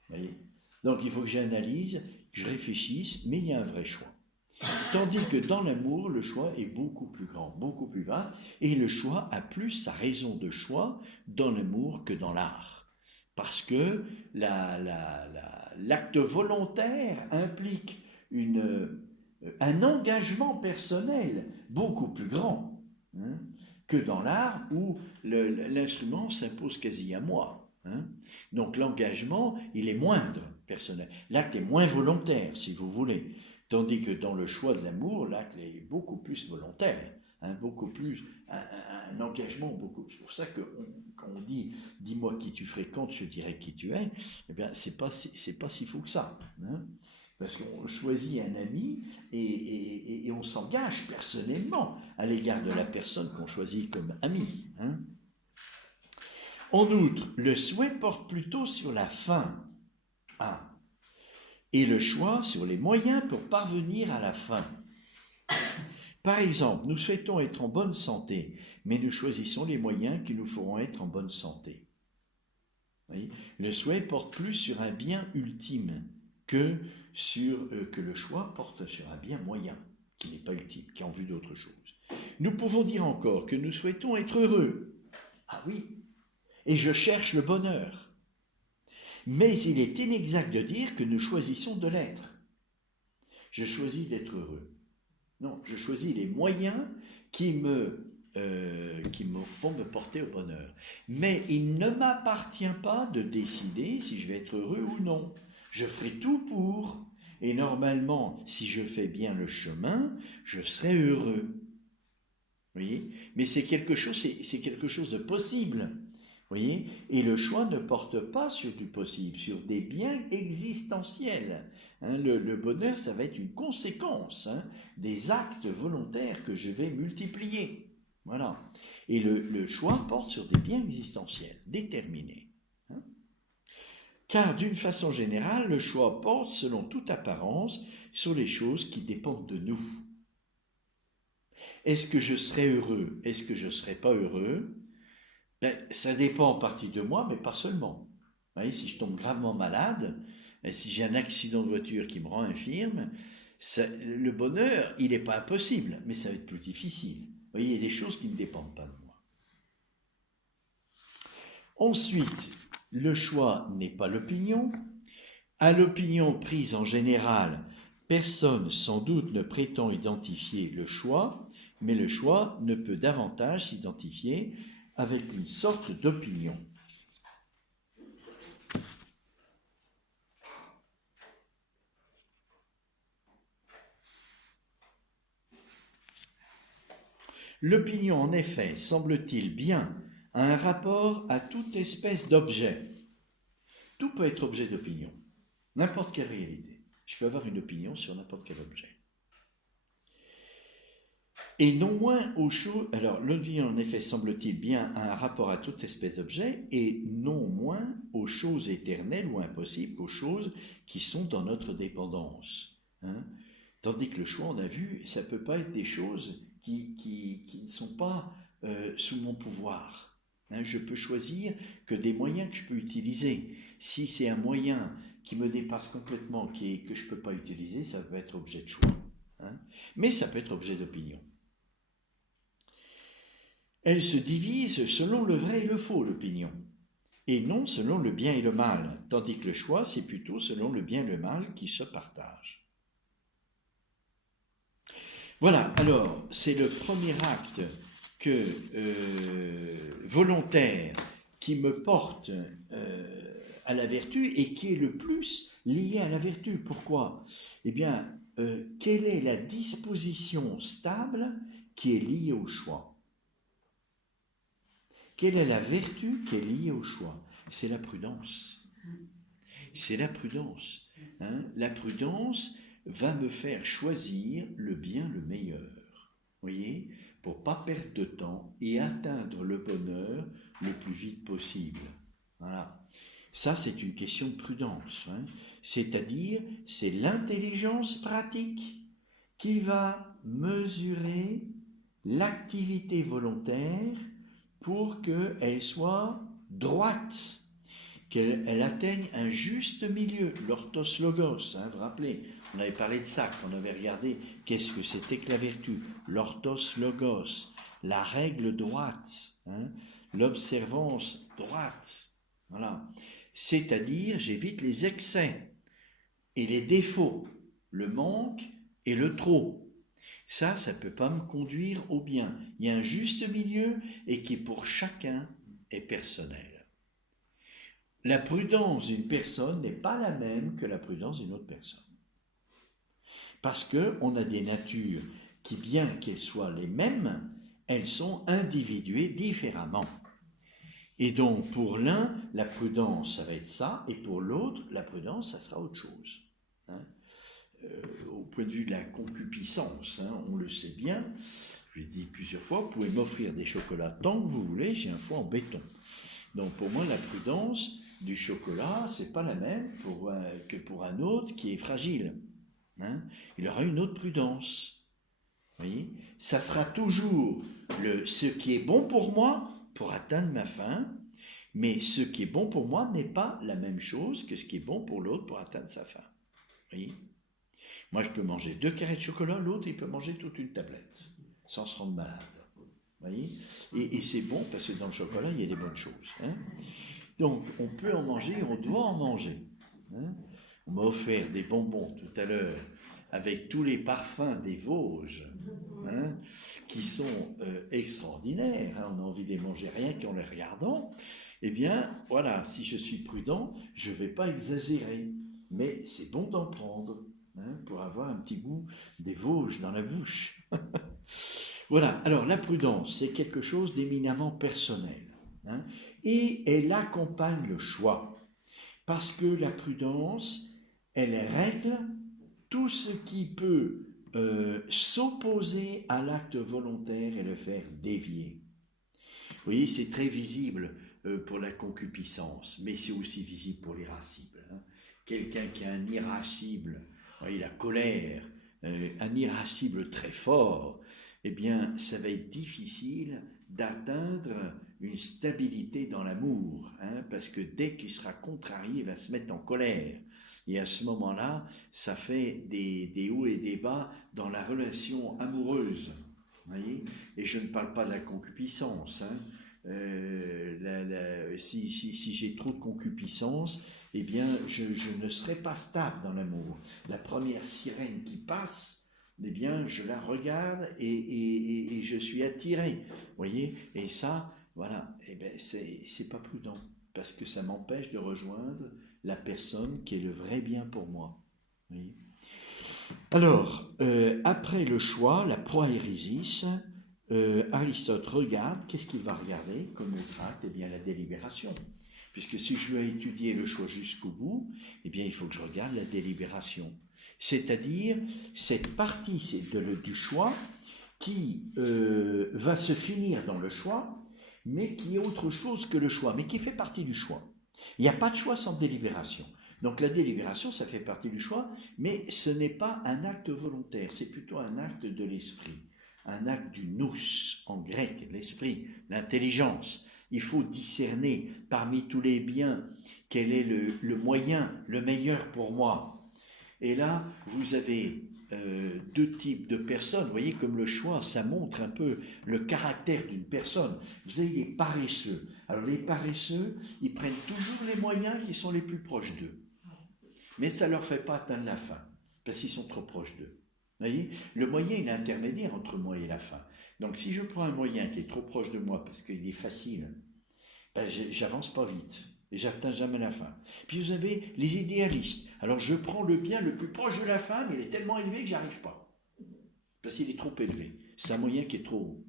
Voyez, donc il faut que j'analyse, que je réfléchisse, mais il y a un vrai choix. Tandis que dans l'amour, le choix est beaucoup plus grand, beaucoup plus vaste, et le choix a plus sa raison de choix dans l'amour que dans l'art. Parce que l'acte volontaire implique un engagement personnel beaucoup plus grand, hein, que dans l'art où l'instrument s'impose quasi à moi. Hein. Donc l'engagement, il est moindre personnel. L'acte est moins volontaire, si vous voulez. Tandis que dans le choix de l'amour, l'acte est beaucoup plus volontaire. hein, beaucoup plus, un engagement beaucoup plus. C'est pour ça que quand on dit « dis-moi qui tu fréquentes, je dirai qui tu es », eh bien, c'est pas si fou que ça. Hein, parce qu'on choisit un ami et on s'engage personnellement à l'égard de la personne qu'on choisit comme ami. Hein. En outre, le souhait porte plutôt sur la fin. Ah. Et le choix sur les moyens pour parvenir à la fin. Par exemple, nous souhaitons être en bonne santé, mais nous choisissons les moyens qui nous feront être en bonne santé. Oui, le souhait porte plus sur un bien ultime que le choix porte sur un bien moyen, qui n'est pas ultime, qui est en vue d'autre chose. Nous pouvons dire encore que nous souhaitons être heureux. Ah oui, et je cherche le bonheur. Mais il est inexact de dire que nous choisissons de l'être. Je choisis d'être heureux. Non, je choisis les moyens qui me vont me porter au bonheur. Mais il ne m'appartient pas de décider si je vais être heureux ou non. Je ferai tout pour. Et normalement, si je fais bien le chemin, je serai heureux. Vous voyez ? Mais c'est quelque chose de possible. Vous voyez ? Et le choix ne porte pas sur du possible, sur des biens existentiels. Hein, le bonheur, ça va être une conséquence des actes volontaires que je vais multiplier. Voilà. Et le choix porte sur des biens existentiels, déterminés. Hein. Car d'une façon générale, le choix porte, selon toute apparence, sur les choses qui dépendent de nous. Est-ce que je serai heureux? Est-ce que je ne serai pas heureux? Ben, ça dépend en partie de moi, mais pas seulement. Vous voyez, si je tombe gravement malade, si j'ai un accident de voiture qui me rend infirme, le bonheur, il n'est pas impossible, mais ça va être plus difficile. Vous voyez, il y a des choses qui ne dépendent pas de moi. Ensuite, le choix n'est pas l'opinion. À l'opinion prise en général, personne sans doute ne prétend identifier le choix, mais le choix ne peut davantage s'identifier avec une sorte d'opinion. L'opinion, en effet, semble-t-il bien, a un rapport à toute espèce d'objet. Tout peut être objet d'opinion, n'importe quelle réalité. Je peux avoir une opinion sur n'importe quel objet. Et non moins aux choses... Alors, l'opinion, en effet, semble-t-il bien, a un rapport à toute espèce d'objet, et non moins aux choses éternelles ou impossibles qu'aux choses qui sont dans notre dépendance. Hein. Tandis que le choix, on a vu, ça ne peut pas être des choses qui ne sont pas sous mon pouvoir. Hein, je peux choisir que des moyens que je peux utiliser. Si c'est un moyen qui me dépasse complètement, que je ne peux pas utiliser, ça peut être objet de choix. Hein, mais ça peut être objet d'opinion. Elle se divise selon le vrai et le faux, l'opinion, et non selon le bien et le mal, tandis que le choix, c'est plutôt selon le bien et le mal qui se partagent. Voilà, alors, c'est le premier acte volontaire qui me porte à la vertu et qui est le plus lié à la vertu. Pourquoi ? Eh bien, quelle est la disposition stable qui est liée au choix ? Quelle est la vertu qui est liée au choix ? C'est la prudence. C'est la prudence. Hein ? La prudence va me faire choisir le bien le meilleur. Voyez ? Pour ne pas perdre de temps et atteindre le bonheur le plus vite possible. Voilà. Ça, c'est une question de prudence. Hein. C'est-à-dire, c'est l'intelligence pratique qui va mesurer l'activité volontaire pour qu'elle soit droite, qu'elle atteigne un juste milieu, l'orthos logos, hein, vous vous rappelez, on avait parlé de ça, quand on avait regardé qu'est-ce que c'était que la vertu, l'orthos logos, la règle droite, hein, l'observance droite, voilà. C'est-à-dire, j'évite les excès et les défauts, le manque et le trop. Ça ne peut pas me conduire au bien. Il y a un juste milieu et qui pour chacun est personnel. La prudence d'une personne n'est pas la même que la prudence d'une autre personne. Parce qu'on a des natures qui, bien qu'elles soient les mêmes, elles sont individuées différemment. Et donc, pour l'un, la prudence, ça va être ça, et pour l'autre, la prudence, ça sera autre chose. Hein. Au point de vue de la concupiscence, hein, on le sait bien, je l'ai dit plusieurs fois, vous pouvez m'offrir des chocolats tant que vous voulez, j'ai un foie en béton. Donc, pour moi, la prudence du chocolat, c'est pas la même que pour un autre qui est fragile. Hein. Il aura une autre prudence. Vous voyez, ça sera toujours ce qui est bon pour moi pour atteindre ma faim, mais ce qui est bon pour moi n'est pas la même chose que ce qui est bon pour l'autre pour atteindre sa faim. Vous voyez, moi je peux manger 2 carrés de chocolat, l'autre il peut manger toute une tablette sans se rendre malade. Vous voyez, et c'est bon parce que dans le chocolat il y a des bonnes choses. Hein. Donc on peut en manger, on doit en manger. Hein. On m'a offert des bonbons tout à l'heure avec tous les parfums des Vosges, hein, qui sont extraordinaires, hein, on a envie de les manger rien qu'en les regardant. Eh bien, voilà, si je suis prudent, je ne vais pas exagérer, mais c'est bon d'en prendre, hein, pour avoir un petit goût des Vosges dans la bouche. Voilà, alors la prudence, c'est quelque chose d'éminemment personnel, hein, et elle accompagne le choix, parce que la prudence, elle règle tout ce qui peut s'opposer à l'acte volontaire et le faire dévier. Vous voyez, c'est très visible pour la concupiscence, mais c'est aussi visible pour l'irascible. Hein. Quelqu'un qui a un irascible, vous voyez, la colère, un irascible très fort, eh bien, ça va être difficile d'atteindre une stabilité dans l'amour, hein, parce que dès qu'il sera contrarié, il va se mettre en colère. Et à ce moment-là, ça fait des hauts et des bas dans la relation amoureuse. Voyez, et je ne parle pas de la concupiscence. Hein. Si j'ai trop de concupiscence, eh bien, je ne serai pas stable dans l'amour. La première sirène qui passe, eh bien, je la regarde et je suis attiré. Voyez, et ça, voilà, eh bien, c'est pas prudent parce que ça m'empêche de rejoindre la personne qui est le vrai bien pour moi. Oui. Alors, après le choix, la proairesis, Aristote regarde, qu'est-ce qu'il va regarder comme tract? Eh bien, la délibération. Puisque si je veux étudier le choix jusqu'au bout, eh bien, il faut que je regarde la délibération. C'est-à-dire cette partie du choix qui va se finir dans le choix, mais qui est autre chose que le choix, mais qui fait partie du choix. Il n'y a pas de choix sans délibération. Donc la délibération, ça fait partie du choix, mais ce n'est pas un acte volontaire, c'est plutôt un acte de l'esprit, un acte du nous, en grec, l'esprit, l'intelligence. Il faut discerner parmi tous les biens quel est le moyen, le meilleur pour moi. Et là, vous avez 2 types de personnes. Vous voyez, comme le choix, ça montre un peu le caractère d'une personne. Vous avez les paresseux. Alors les paresseux, ils prennent toujours les moyens qui sont les plus proches d'eux. Mais ça ne leur fait pas atteindre la fin, parce qu'ils sont trop proches d'eux. Vous voyez, le moyen, il est intermédiaire entre moi et la fin. Donc si je prends un moyen qui est trop proche de moi, parce qu'il est facile, ben, j'avance pas vite. Et j'atteins jamais la fin. Puis vous avez les idéalistes. Alors je prends le bien le plus proche de la fin, mais il est tellement élevé que j'y arrive pas. Parce qu'il est trop élevé. C'est un moyen qui est trop haut.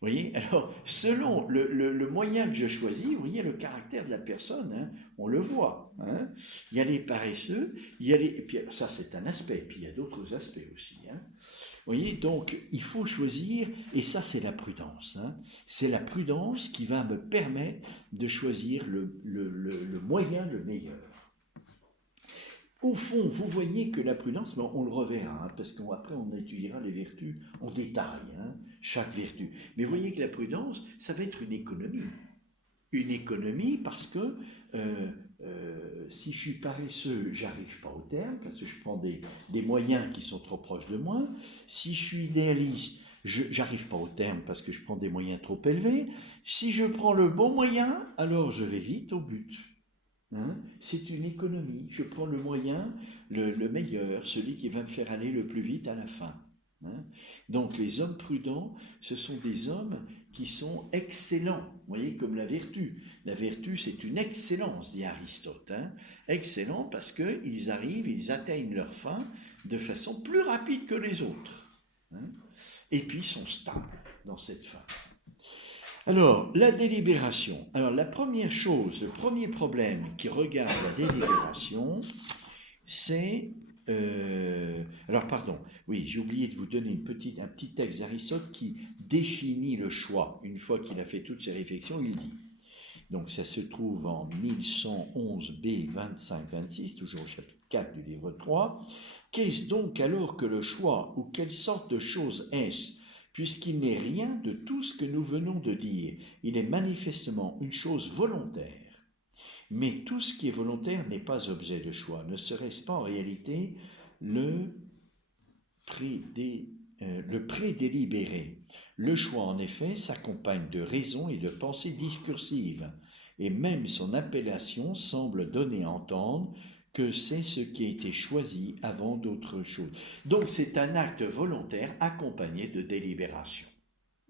Vous voyez, alors selon le moyen que je choisis, vous voyez le caractère de la personne, hein, on le voit. Hein. Il y a les paresseux, et puis ça c'est un aspect, puis il y a d'autres aspects aussi. Hein. Vous voyez, donc il faut choisir, et ça c'est la prudence. Hein. C'est la prudence qui va me permettre de choisir le moyen, le meilleur. Au fond, vous voyez que la prudence, on le reverra, hein, parce qu'après on étudiera les vertus en détail, hein, chaque vertu. Mais vous voyez que la prudence, ça va être une économie. Une économie parce que si je suis paresseux, j'arrive pas au terme, parce que je prends des moyens qui sont trop proches de moi. Si je suis idéaliste, j'arrive pas au terme parce que je prends des moyens trop élevés. Si je prends le bon moyen, alors je vais vite au but. Hein, c'est une économie. Je prends le moyen, le meilleur, celui qui va me faire aller le plus vite à la fin. Hein. Donc les hommes prudents, ce sont des hommes qui sont excellents. Vous voyez, comme la vertu. La vertu, c'est une excellence, dit Aristote. Hein. Excellent parce qu'ils arrivent, ils atteignent leur fin de façon plus rapide que les autres. hein, et puis sont stables dans cette fin. Alors, la délibération. Alors, la première chose, le premier problème qui regarde la délibération, c'est... alors, pardon, oui, j'ai oublié de vous donner un petit texte d'Aristote qui définit le choix. Une fois qu'il a fait toutes ses réflexions, il dit. Donc, ça se trouve en 1111b 25-26, toujours au chapitre 4 du livre 3. Qu'est-ce donc alors que le choix, ou quelle sorte de chose est-ce? Puisqu'il n'est rien de tout ce que nous venons de dire. Il est manifestement une chose volontaire. Mais tout ce qui est volontaire n'est pas objet de choix. Ne serait-ce pas en réalité le prédélibéré? Le choix, en effet, s'accompagne de raison et de pensée discursive. Et même son appellation semble donner à entendre que c'est ce qui a été choisi avant d'autres choses. Donc c'est un acte volontaire accompagné de délibération.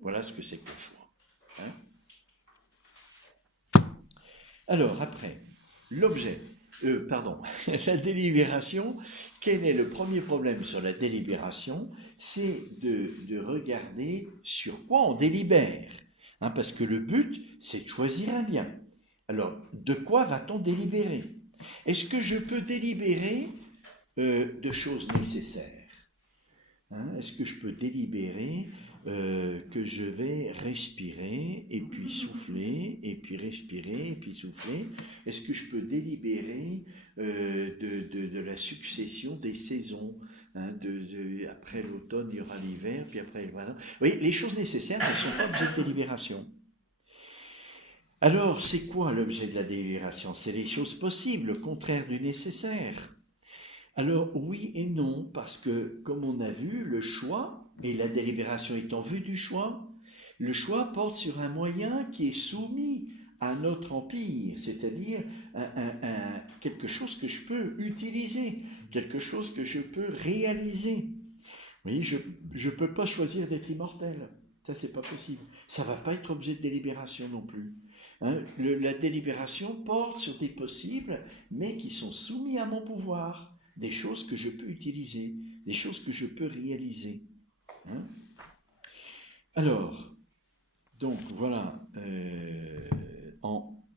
Voilà ce que c'est que le choix. Hein? Alors après, l'objet, la délibération, quel est le premier problème sur la délibération? C'est de regarder sur quoi on délibère. Hein, parce que le but, c'est de choisir un bien. Alors, de quoi va-t-on délibérer? Est-ce que je peux délibérer de choses nécessaires? Hein? Est-ce que je peux délibérer que je vais respirer et puis souffler, et puis respirer et puis souffler? Est-ce que je peux délibérer de la succession des saisons? Hein, après l'automne, il y aura l'hiver, puis après le printemps. Oui, les choses nécessaires ne sont pas objet de délibération. Alors, c'est quoi l'objet de la délibération? C'est les choses possibles, le contraire du nécessaire. Alors, oui et non, parce que, comme on a vu, le choix, et la délibération est en vue du choix, le choix porte sur un moyen qui est soumis à notre empire, c'est-à-dire quelque chose que je peux utiliser, quelque chose que je peux réaliser. Vous voyez, je ne peux pas choisir d'être immortel. Ça, c'est pas possible. Ça ne va pas être objet de délibération non plus. Hein, la délibération porte sur des possibles, mais qui sont soumis à mon pouvoir, des choses que je peux utiliser, des choses que je peux réaliser. Hein? Alors, donc voilà,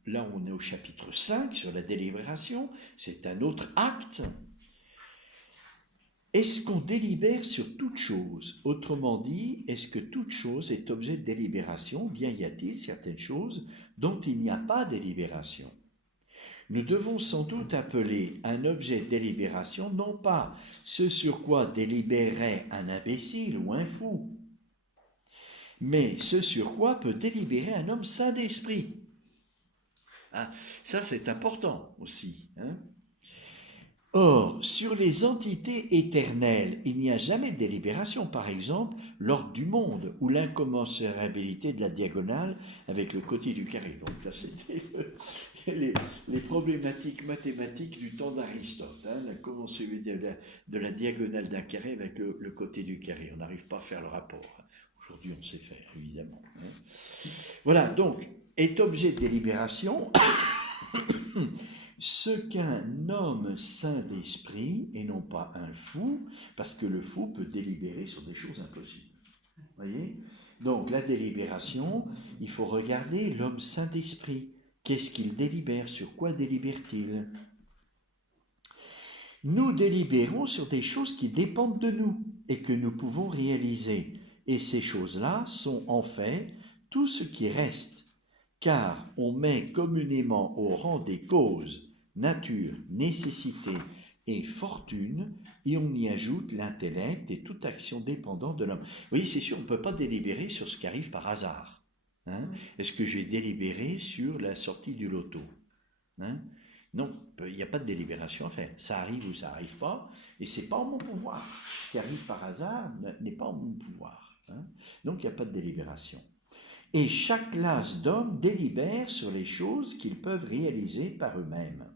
là on est au chapitre 5 sur la délibération, c'est un autre acte. Est-ce qu'on délibère sur toute chose? Autrement dit, est-ce que toute chose est objet de délibération? Bien y a-t-il certaines choses dont il n'y a pas de délibération? Nous devons sans doute appeler un objet de délibération non pas ce sur quoi délibérerait un imbécile ou un fou, mais ce sur quoi peut délibérer un homme sain d'esprit. Ah, ça c'est important aussi. Hein? Or, sur les entités éternelles, il n'y a jamais de délibération, par exemple, l'ordre du monde ou l'incommensurabilité de la diagonale avec le côté du carré. Donc là, c'était les problématiques mathématiques du temps d'Aristote, hein, la commensurabilité de la diagonale d'un carré avec le côté du carré. On n'arrive pas à faire le rapport. Aujourd'hui, on sait faire, évidemment. Hein. Voilà, donc, est objet de délibération ce qu'un homme sain d'esprit, et non pas un fou, parce que le fou peut délibérer sur des choses impossibles. Voyez? Donc la délibération, il faut regarder l'homme sain d'esprit. Qu'est-ce qu'il délibère? Sur quoi délibère-t-il? Nous délibérons sur des choses qui dépendent de nous et que nous pouvons réaliser. Et ces choses-là sont en fait tout ce qui reste, car on met communément au rang des causes nature, nécessité et fortune, et on y ajoute l'intellect et toute action dépendante de l'homme. Vous voyez, c'est sûr, on ne peut pas délibérer sur ce qui arrive par hasard. Hein? Est-ce que j'ai délibéré sur la sortie du loto? Hein? Non, il n'y a pas de délibération à faire. Ça arrive ou ça n'arrive pas, et ce n'est pas en mon pouvoir. Ce qui arrive par hasard n'est pas en mon pouvoir. Hein? Donc il n'y a pas de délibération. Et chaque classe d'hommes délibère sur les choses qu'ils peuvent réaliser par eux-mêmes.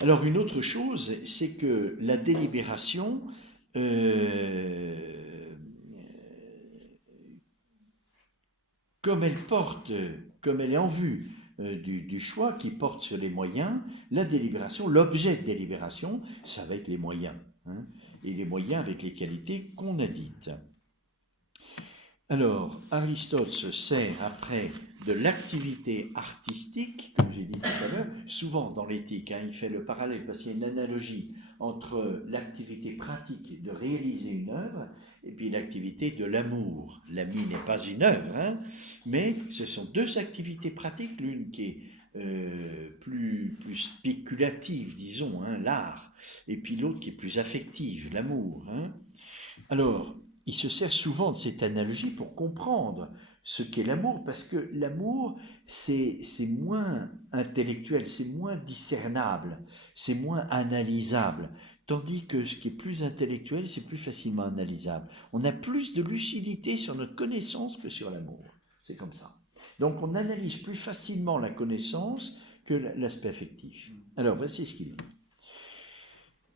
Alors une autre chose, c'est que la délibération, comme elle est en vue du choix qui porte sur les moyens. La délibération, l'objet de délibération, ça va être les moyens, hein, et les moyens avec les qualités qu'on a dites. Alors, Aristote se sert après de l'activité artistique, comme j'ai dit tout à l'heure, souvent dans l'éthique, hein, il fait le parallèle parce qu'il y a une analogie entre l'activité pratique de réaliser une œuvre et puis l'activité de l'amour. L'ami n'est pas une œuvre, hein, mais ce sont deux activités pratiques, l'une qui est plus spéculative, disons, hein, l'art, et puis l'autre qui est plus affective, l'amour. Hein. Alors, il se sert souvent de cette analogie pour comprendre ce qu'est l'amour, parce que l'amour, c'est moins intellectuel, c'est moins discernable, c'est moins analysable, tandis que ce qui est plus intellectuel, c'est plus facilement analysable. On a plus de lucidité sur notre connaissance que sur l'amour, c'est comme ça. Donc on analyse plus facilement la connaissance que l'aspect affectif. Alors voici ce qu'il dit.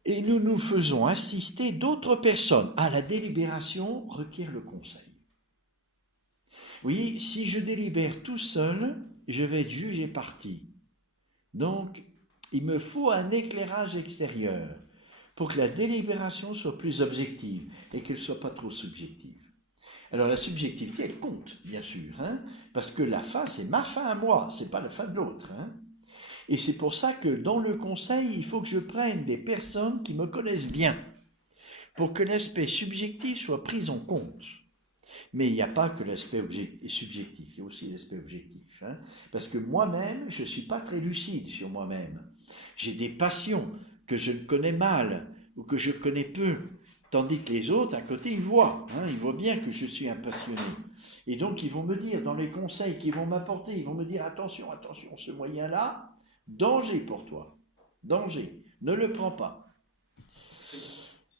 Et nous nous faisons assister d'autres personnes. Ah, la délibération requiert le conseil. Oui, si je délibère tout seul, je vais être juge et partie. Donc, il me faut un éclairage extérieur pour que la délibération soit plus objective et qu'elle ne soit pas trop subjective. Alors, la subjectivité, elle compte, bien sûr, hein, parce que la fin, c'est ma fin à moi, ce n'est pas la fin de l'autre, hein. Et c'est pour ça que dans le conseil, il faut que je prenne des personnes qui me connaissent bien, pour que l'aspect subjectif soit pris en compte. Mais il n'y a pas que l'aspect subjectif, il y a aussi l'aspect objectif. Hein, parce que moi-même, je ne suis pas très lucide sur moi-même. J'ai des passions que je connais mal ou que je connais peu, tandis que les autres, à côté, ils voient bien que je suis un passionné. Et donc, ils vont me dire, dans les conseils qu'ils vont m'apporter, ils vont me dire, attention, ce moyen-là, danger pour toi. Danger. Ne le prends pas.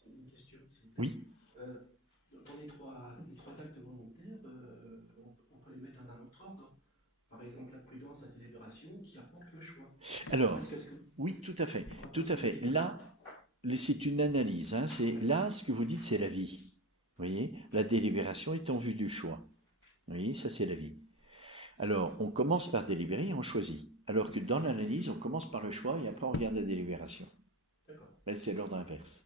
Une question. Oui. Dans les trois actes volontaires, on peut les mettre dans un autre ordre. Par exemple, la prudence, la délibération, qui apporte le choix. Alors, oui, tout à fait. Tout à fait. Là, c'est une analyse. Hein, là, ce que vous dites, c'est la vie. Vous voyez, la délibération est en vue du choix. Vous voyez, ça, c'est la vie. Alors, on commence par délibérer et on choisit. Alors que dans l'analyse, on commence par le choix et après on regarde la délibération. Là, c'est l'ordre inverse.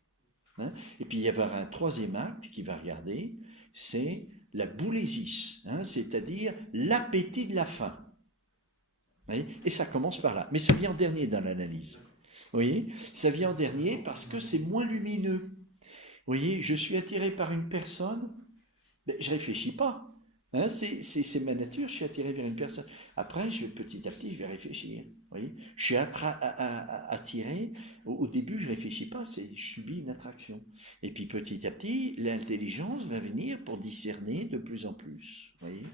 Hein, et puis il y avoir un troisième acte qui va regarder, c'est la boulésis, hein, c'est-à-dire l'appétit de la faim. Et ça commence par là. Mais ça vient en dernier dans l'analyse. Vous voyez, ça vient en dernier parce que c'est moins lumineux. Vous voyez, je suis attiré par une personne, ben, je ne réfléchis pas. Hein, c'est ma nature, je suis attiré vers une personne. Après, petit à petit, je vais réfléchir. Vous voyez, je suis attiré. Au début, je ne réfléchis pas, je subis une attraction. Et puis petit à petit, l'intelligence va venir pour discerner de plus en plus. Vous voyez,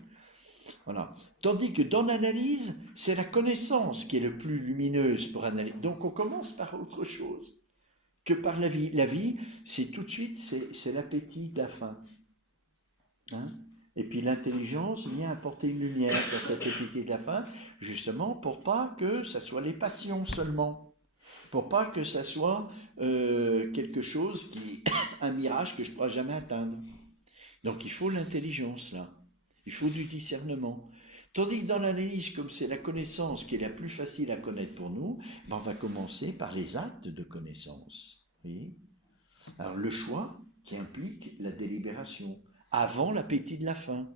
voilà. Tandis que dans l'analyse, c'est la connaissance qui est le plus lumineuse pour analyser. Donc on commence par autre chose que par la vie. La vie, c'est tout de suite, c'est l'appétit de la faim. Hein? Et puis l'intelligence vient apporter une lumière dans cette appétit de la faim, justement pour pas que ça soit les passions seulement, pour pas que ça soit quelque chose un mirage que je ne pourrai jamais atteindre. Donc il faut l'intelligence là, il faut du discernement. Tandis que dans l'analyse, comme c'est la connaissance qui est la plus facile à connaître pour nous, ben on va commencer par les actes de connaissance. Vous voyez ? Alors le choix qui implique la délibération, avant l'appétit de la faim.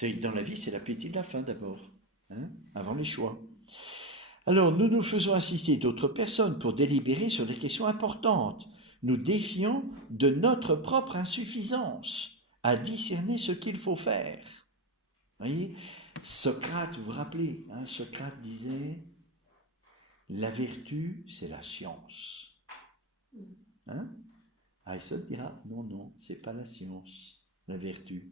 Dans la vie, c'est l'appétit de la faim d'abord, hein, avant les choix. Alors, nous nous faisons assister d'autres personnes pour délibérer sur des questions importantes. Nous défions de notre propre insuffisance à discerner ce qu'il faut faire. Vous voyez, Socrate, vous vous rappelez, hein, Socrate disait, la vertu, c'est la science. Hein? Aristote dira, non, c'est pas la science. La vertu.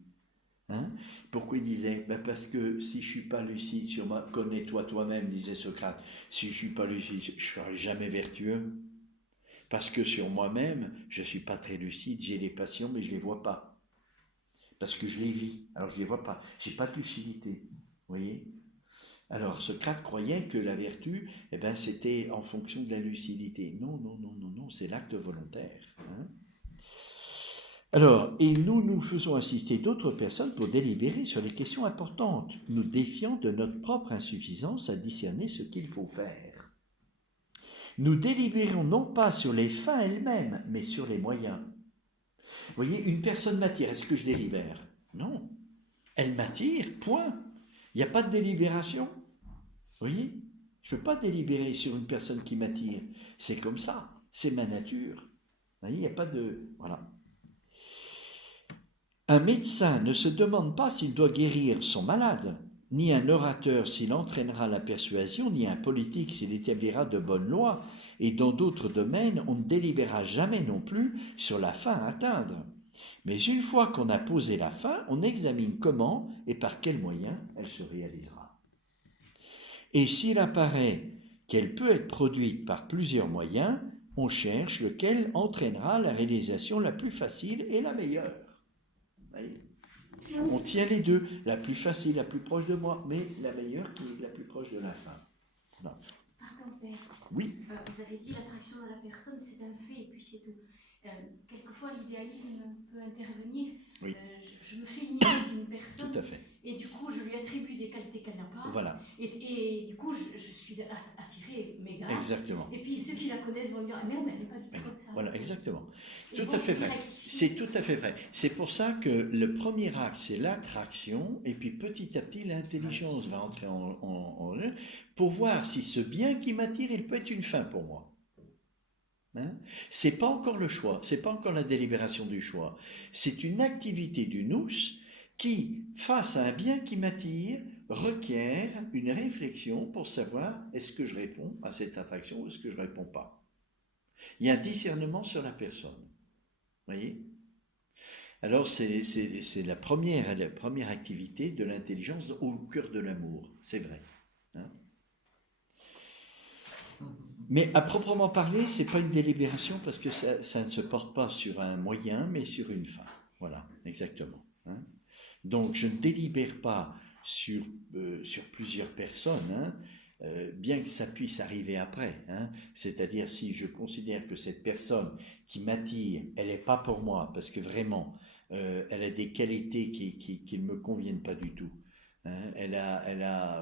Hein? Pourquoi il disait parce que si je ne suis pas lucide sur moi, connais-toi toi-même, disait Socrate, si je ne suis pas lucide, je ne serai jamais vertueux. Parce que sur moi-même, je ne suis pas très lucide, j'ai des passions, mais je ne les vois pas. Parce que je les vis, alors je ne les vois pas. Je n'ai pas de lucidité. Vous voyez ? Alors Socrate croyait que la vertu, c'était en fonction de la lucidité. Non, c'est l'acte volontaire. Hein? Alors, et nous faisons assister d'autres personnes pour délibérer sur les questions importantes, nous défiant de notre propre insuffisance à discerner ce qu'il faut faire. Nous délibérons non pas sur les fins elles-mêmes, mais sur les moyens. Vous voyez, une personne m'attire, est-ce que je délibère? Non. Elle m'attire, point. Il n'y a pas de délibération. Vous voyez? Je ne peux pas délibérer sur une personne qui m'attire. C'est comme ça. C'est ma nature. Vous voyez, il n'y a pas de... Voilà. Un médecin ne se demande pas s'il doit guérir son malade, ni un orateur s'il entraînera la persuasion, ni un politique s'il établira de bonnes lois, et dans d'autres domaines, on ne délibérera jamais non plus sur la fin à atteindre. Mais une fois qu'on a posé la fin, on examine comment et par quels moyens elle se réalisera. Et s'il apparaît qu'elle peut être produite par plusieurs moyens, on cherche lequel entraînera la réalisation la plus facile et la meilleure. On tient les deux, la plus facile, la plus proche de moi, mais la meilleure qui est la plus proche de la fin. Voilà. Pardon, Père. Oui. Vous avez dit l'attraction de la personne, c'est un fait, et puis c'est tout. Quelquefois, l'idéalisme peut intervenir. Oui. Je me fais une idée d'une personne. Tout à fait. Et du coup, je lui attribue des qualités qu'elle n'a pas. Voilà. Et du coup, je suis attirée, méga. Exactement. Et puis ceux qui la connaissent vont dire, ah merde, elle n'est pas du tout comme ça. Voilà, exactement. Et Tout donc, à fait vrai. rectifier. C'est tout à fait vrai. C'est pour ça que le premier acte, c'est l'attraction, et puis petit à petit, l'intelligence va entrer en jeu pour voir si ce bien qui m'attire, il peut être une fin pour moi. Hein? C'est pas encore le choix, c'est pas encore la délibération du choix. C'est une activité du nous qui, face à un bien qui m'attire, requiert une réflexion pour savoir est-ce que je réponds à cette attraction ou est-ce que je ne réponds pas. Il y a un discernement sur la personne. Vous voyez? Alors c'est la première activité de l'intelligence au cœur de l'amour, c'est vrai. Hein? Mais à proprement parler, ce n'est pas une délibération parce que ça ne se porte pas sur un moyen, mais sur une fin. Voilà, exactement. Hein? Donc je ne délibère pas sur plusieurs personnes, hein, bien que ça puisse arriver après. Hein? C'est-à-dire si je considère que cette personne qui m'attire, elle n'est pas pour moi, parce que vraiment, elle a des qualités qui ne me conviennent pas du tout. Hein,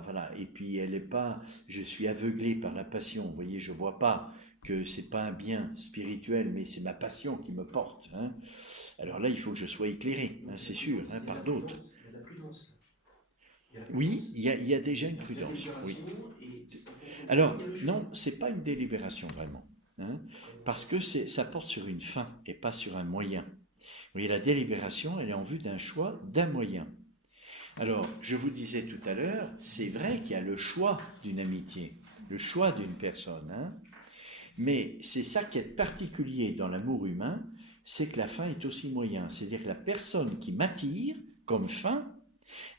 voilà, et puis elle n'est pas, je suis aveuglé par la passion, vous voyez, je ne vois pas que ce n'est pas un bien spirituel, mais c'est ma passion qui me porte. Hein. Alors là, il faut que je sois éclairé, hein, c'est sûr, hein, par d'autres. Il y a la prudence. Oui, il y a déjà une prudence. Oui. Alors, non, ce n'est pas une délibération vraiment, hein, parce que ça porte sur une fin et pas sur un moyen. Vous voyez, la délibération, elle est en vue d'un choix, d'un moyen. Alors, je vous disais tout à l'heure, c'est vrai qu'il y a le choix d'une amitié, le choix d'une personne, hein, mais c'est ça qui est particulier dans l'amour humain, c'est que la fin est aussi moyen. C'est-à-dire que la personne qui m'attire comme fin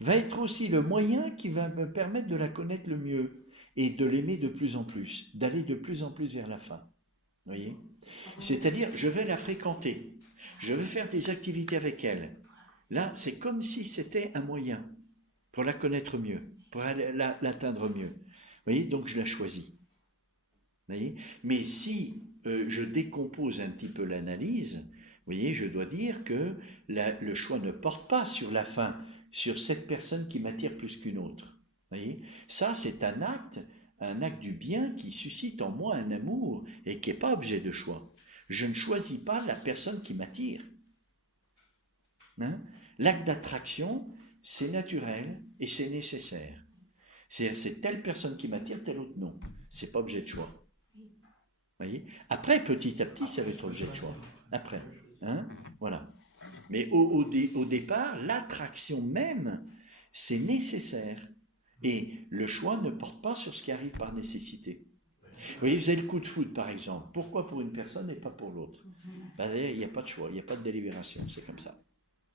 va être aussi le moyen qui va me permettre de la connaître le mieux et de l'aimer de plus en plus, d'aller de plus en plus vers la fin. Vous voyez? C'est-à-dire, je vais la fréquenter, je vais faire des activités avec elle. Là, c'est comme si c'était un moyen pour la connaître mieux, pour l'atteindre mieux. Vous voyez, donc je la choisis. Vous voyez? Mais si je décompose un petit peu l'analyse, vous voyez, je dois dire que le choix ne porte pas sur la fin, sur cette personne qui m'attire plus qu'une autre. Vous voyez? Ça, c'est un acte du bien qui suscite en moi un amour et qui n'est pas objet de choix. Je ne choisis pas la personne qui m'attire. Hein? L'acte d'attraction, c'est naturel et c'est nécessaire. C'est telle personne qui m'attire, telle autre non. C'est pas objet de choix. Voyez? Après, petit à petit, ça va être objet de choix. Après, hein? Voilà. Mais au départ, l'attraction même, c'est nécessaire. Et le choix ne porte pas sur ce qui arrive par nécessité. Vous voyez, vous avez le coup de foudre, par exemple. Pourquoi pour une personne et pas pour l'autre? Il n'y a pas de choix, il n'y a pas de délibération, c'est comme ça.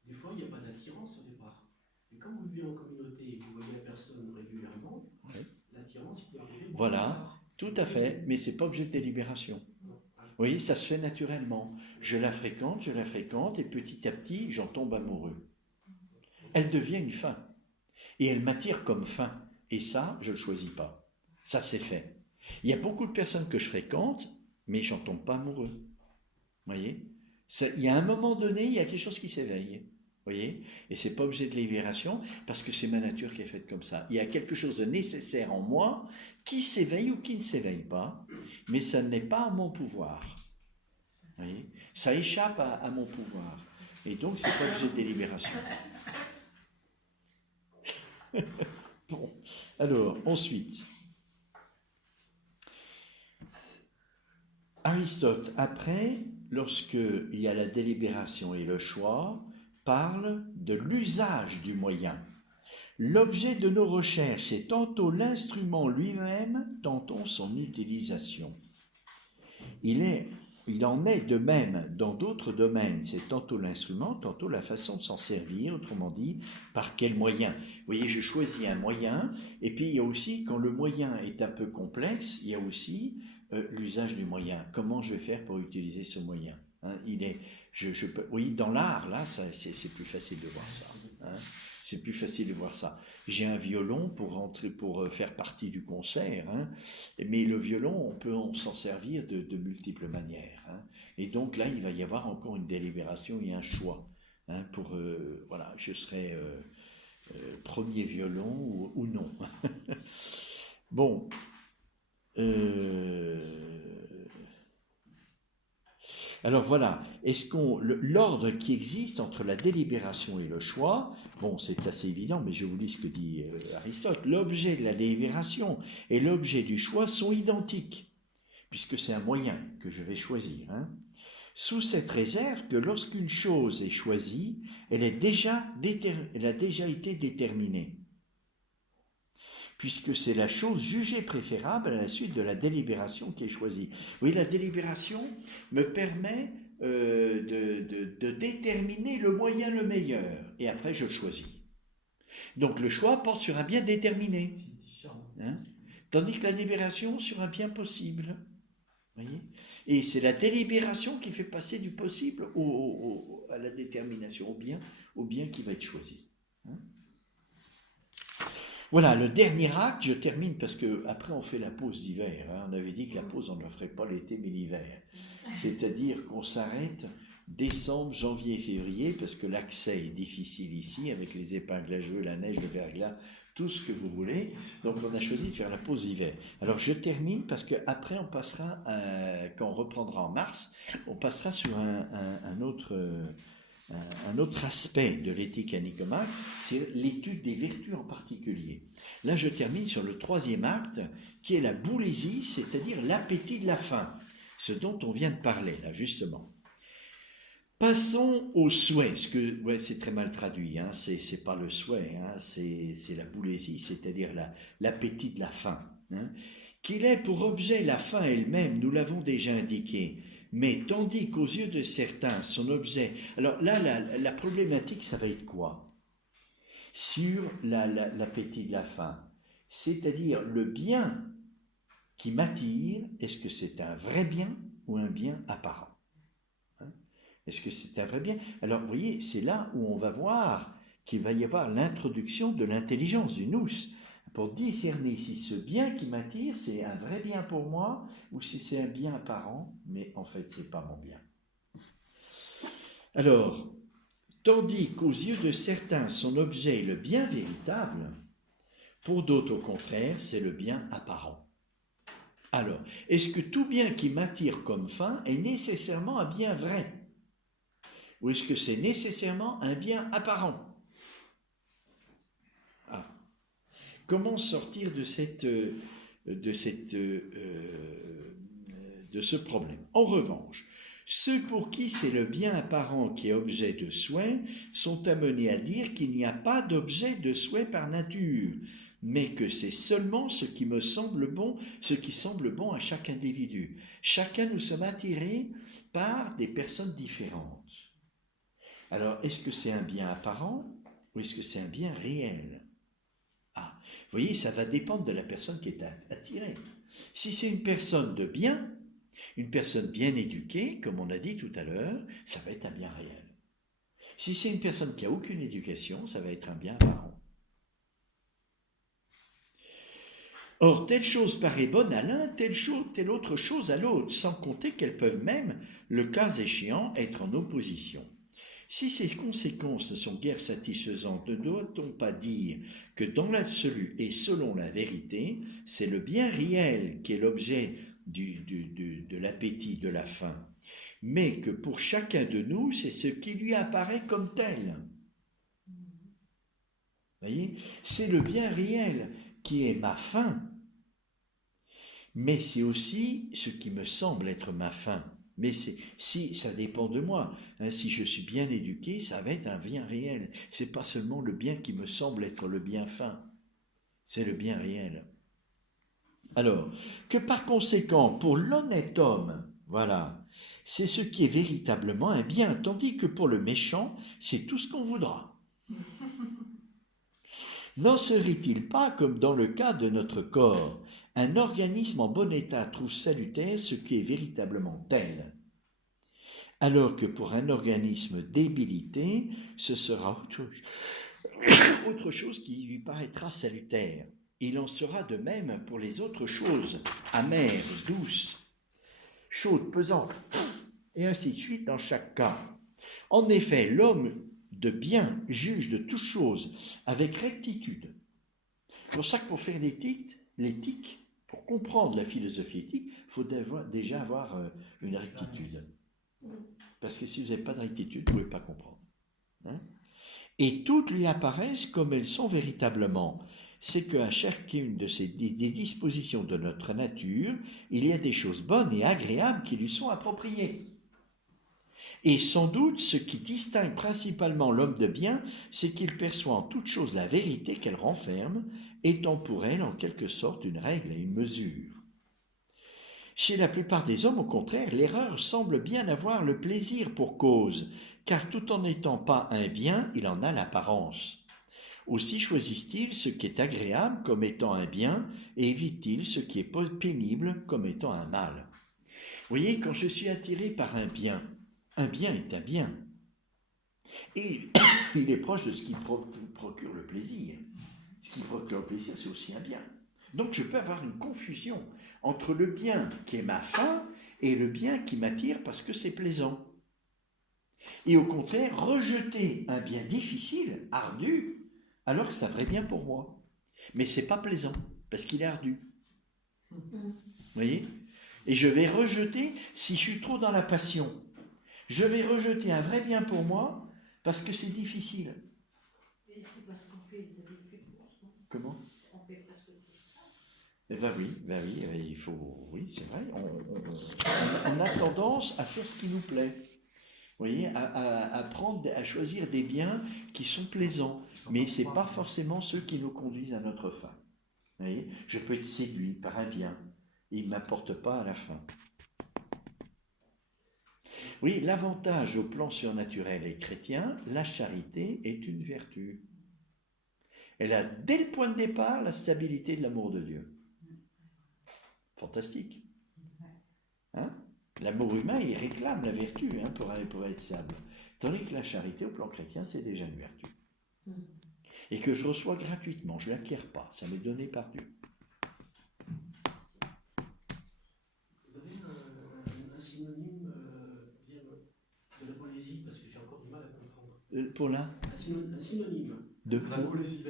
Des fois, il n'y a pas d'attirance au départ. Et quand vous vivez en communauté et que vous voyez la personne régulièrement, oui. L'attirance peut arriver. Voilà, tout à fait, mais ce n'est pas objet de délibération. Vous voyez, ça se fait naturellement. Je la fréquente, et petit à petit, j'en tombe amoureux. Elle devient une fin. Et elle m'attire comme fin. Et ça, je ne le choisis pas. Ça, c'est fait. Il y a beaucoup de personnes que je fréquente, mais j'en tombe pas amoureux. Vous voyez? Il y a un moment donné, il y a quelque chose qui s'éveille. Voyez? Et c'est pas objet de libération parce que c'est ma nature qui est faite comme ça. Il y a quelque chose de nécessaire en moi qui s'éveille ou qui ne s'éveille pas, mais ça n'est pas à mon pouvoir. Voyez? Ça échappe à mon pouvoir. Et donc, c'est pas objet de délibération. Bon. Alors, ensuite, Aristote, après, lorsqu'il y a la délibération et le choix, parle de l'usage du moyen. L'objet de nos recherches est tantôt l'instrument lui-même, tantôt son utilisation. Il en est de même dans d'autres domaines. C'est tantôt l'instrument, tantôt la façon de s'en servir, autrement dit, par quel moyen. Vous voyez, je choisis un moyen, et puis il y a aussi, quand le moyen est un peu complexe, il y a aussi l'usage du moyen. Comment je vais faire pour utiliser ce moyen, hein? Oui, dans l'art, là, c'est plus facile de voir ça. Hein? C'est plus facile de voir ça. J'ai un violon pour faire partie du concert, hein, mais le violon, on peut s'en servir de multiples manières. Hein, et donc là, il va y avoir encore une délibération et un choix. Hein, voilà, je serai premier violon ou non. Bon. Alors voilà, l'ordre qui existe entre la délibération et le choix, bon, c'est assez évident, mais je vous lis ce que dit Aristote. L'objet de la délibération et l'objet du choix sont identiques, puisque c'est un moyen que je vais choisir. Hein. Sous cette réserve que lorsqu'une chose est choisie, elle a déjà été déterminée, puisque c'est la chose jugée préférable à la suite de la délibération qui est choisie. Oui, la délibération me permet de déterminer le moyen le meilleur, et après je choisis. Donc le choix porte sur un bien déterminé, hein, tandis que la délibération sur un bien possible. Voyez, et c'est la délibération qui fait passer du possible à la détermination, au bien qui va être choisi. Hein. Voilà, le dernier acte, je termine parce que après on fait la pause d'hiver. Hein. On avait dit que la pause, on ne la ferait pas l'été mais l'hiver. C'est-à-dire qu'on s'arrête décembre, janvier et février parce que l'accès est difficile ici avec les épingles à jeu, la neige, le verglas, tout ce que vous voulez. Donc on a choisi de faire la pause d'hiver. Alors je termine parce qu'après on passera, quand on reprendra en mars, on passera sur un autre aspect de l'éthique à Nicomaque, c'est l'étude des vertus en particulier. Là, je termine sur le troisième acte, qui est la boulésie, c'est-à-dire l'appétit de la faim, ce dont on vient de parler, là, justement. Passons au souhait, c'est très mal traduit, hein, c'est pas le souhait, hein, c'est la boulésie, c'est-à-dire l'appétit de la faim. Hein, qu'il ait pour objet la faim elle-même, nous l'avons déjà indiqué. Mais tandis qu'aux yeux de certains, son objet... Alors là, la problématique, ça va être quoi? Sur l'appétit de la faim. C'est-à-dire le bien qui m'attire, est-ce que c'est un vrai bien ou un bien apparent? Hein? Est-ce que c'est un vrai bien? Alors, vous voyez, c'est là où on va voir qu'il va y avoir l'introduction de l'intelligence, du nous, pour discerner si ce bien qui m'attire, c'est un vrai bien pour moi ou si c'est un bien apparent, mais en fait, ce n'est pas mon bien. Alors, tandis qu'aux yeux de certains, son objet est le bien véritable, pour d'autres, au contraire, c'est le bien apparent. Alors, est-ce que tout bien qui m'attire comme fin est nécessairement un bien vrai? Ou est-ce que c'est nécessairement un bien apparent? Comment sortir de ce problème? En revanche, ceux pour qui c'est le bien apparent qui est objet de souhait sont amenés à dire qu'il n'y a pas d'objet de souhait par nature, mais que c'est seulement ce qui semble bon à chaque individu. Chacun nous sommes attirés par des personnes différentes. Alors, est-ce que c'est un bien apparent ou est-ce que c'est un bien réel? Vous voyez, ça va dépendre de la personne qui est attirée. Si c'est une personne de bien, une personne bien éduquée, comme on a dit tout à l'heure, ça va être un bien réel. Si c'est une personne qui n'a aucune éducation, ça va être un bien apparent. Or, telle chose paraît bonne à l'un, telle autre chose à l'autre, sans compter qu'elles peuvent même, le cas échéant, être en opposition. Si ces conséquences ne sont guère satisfaisantes, ne doit-on pas dire que dans l'absolu et selon la vérité, c'est le bien réel qui est l'objet de l'appétit, de la faim, mais que pour chacun de nous, c'est ce qui lui apparaît comme tel. Voyez, c'est le bien réel qui est ma faim, mais c'est aussi ce qui me semble être ma faim. Mais si ça dépend de moi, hein, si je suis bien éduqué, ça va être un bien réel. C'est pas seulement le bien qui me semble être le bien fin, c'est le bien réel. Alors, que par conséquent, pour l'honnête homme, voilà, c'est ce qui est véritablement un bien, tandis que pour le méchant, c'est tout ce qu'on voudra. N'en serait-il pas comme dans le cas de notre corps, un organisme en bon état trouve salutaire ce qui est véritablement tel, alors que pour un organisme débilité, ce sera autre chose qui lui paraîtra salutaire. Il en sera de même pour les autres choses, amères, douces, chaudes, pesantes, et ainsi de suite dans chaque cas. En effet, l'homme de bien juge de toutes choses avec rectitude. C'est pour ça que pour faire l'éthique, pour comprendre la philosophie éthique, il faut déjà avoir une rectitude. Parce que si vous n'avez pas de rectitude, vous ne pouvez pas comprendre. Hein? Et toutes lui apparaissent comme elles sont véritablement. C'est qu'à chacune des dispositions de notre nature, il y a des choses bonnes et agréables qui lui sont appropriées. Et sans doute, ce qui distingue principalement l'homme de bien, c'est qu'il perçoit en toute chose la vérité qu'elle renferme, étant pour elle en quelque sorte une règle et une mesure. Chez la plupart des hommes, au contraire, l'erreur semble bien avoir le plaisir pour cause, car tout en n'étant pas un bien, il en a l'apparence. Aussi choisissent-ils ce qui est agréable comme étant un bien, et évitent-ils ce qui est pénible comme étant un mal. Vous voyez, quand je suis attiré par un bien est un bien. Et il est proche de ce qui procure le plaisir. Ce qui procure le plaisir, c'est aussi un bien. Donc je peux avoir une confusion entre le bien qui est ma faim et le bien qui m'attire parce que c'est plaisant. Et au contraire, rejeter un bien difficile, ardu, alors que c'est un vrai bien pour moi. Mais c'est pas plaisant, parce qu'il est ardu. Vous voyez ? Et je vais rejeter, si je suis trop dans la passion, je vais rejeter un vrai bien pour moi parce que c'est difficile. Et c'est parce qu'on fait d'habitude pour ça. Comment ? On fait presque tout ça. Eh ben oui, il faut, oui, c'est vrai, on a tendance à faire ce qui nous plaît. Vous voyez, à choisir des biens qui sont plaisants, mais ce n'est pas forcément ceux qui nous conduisent à notre fin. Vous voyez, je peux être séduit par un bien, et il ne m'apporte pas à la fin. Oui, l'avantage au plan surnaturel et chrétien, la charité est une vertu. Elle a, dès le point de départ, la stabilité de l'amour de Dieu. Fantastique. Hein ? L'amour humain, il réclame la vertu pour être stable. Tandis que la charité, au plan chrétien, c'est déjà une vertu. Et que je reçois gratuitement, je ne l'acquiers pas, ça m'est donné par Dieu. Vous avez un synonyme de la poésie, parce que j'ai encore du mal à comprendre. Pour là Un synonyme de la poésie.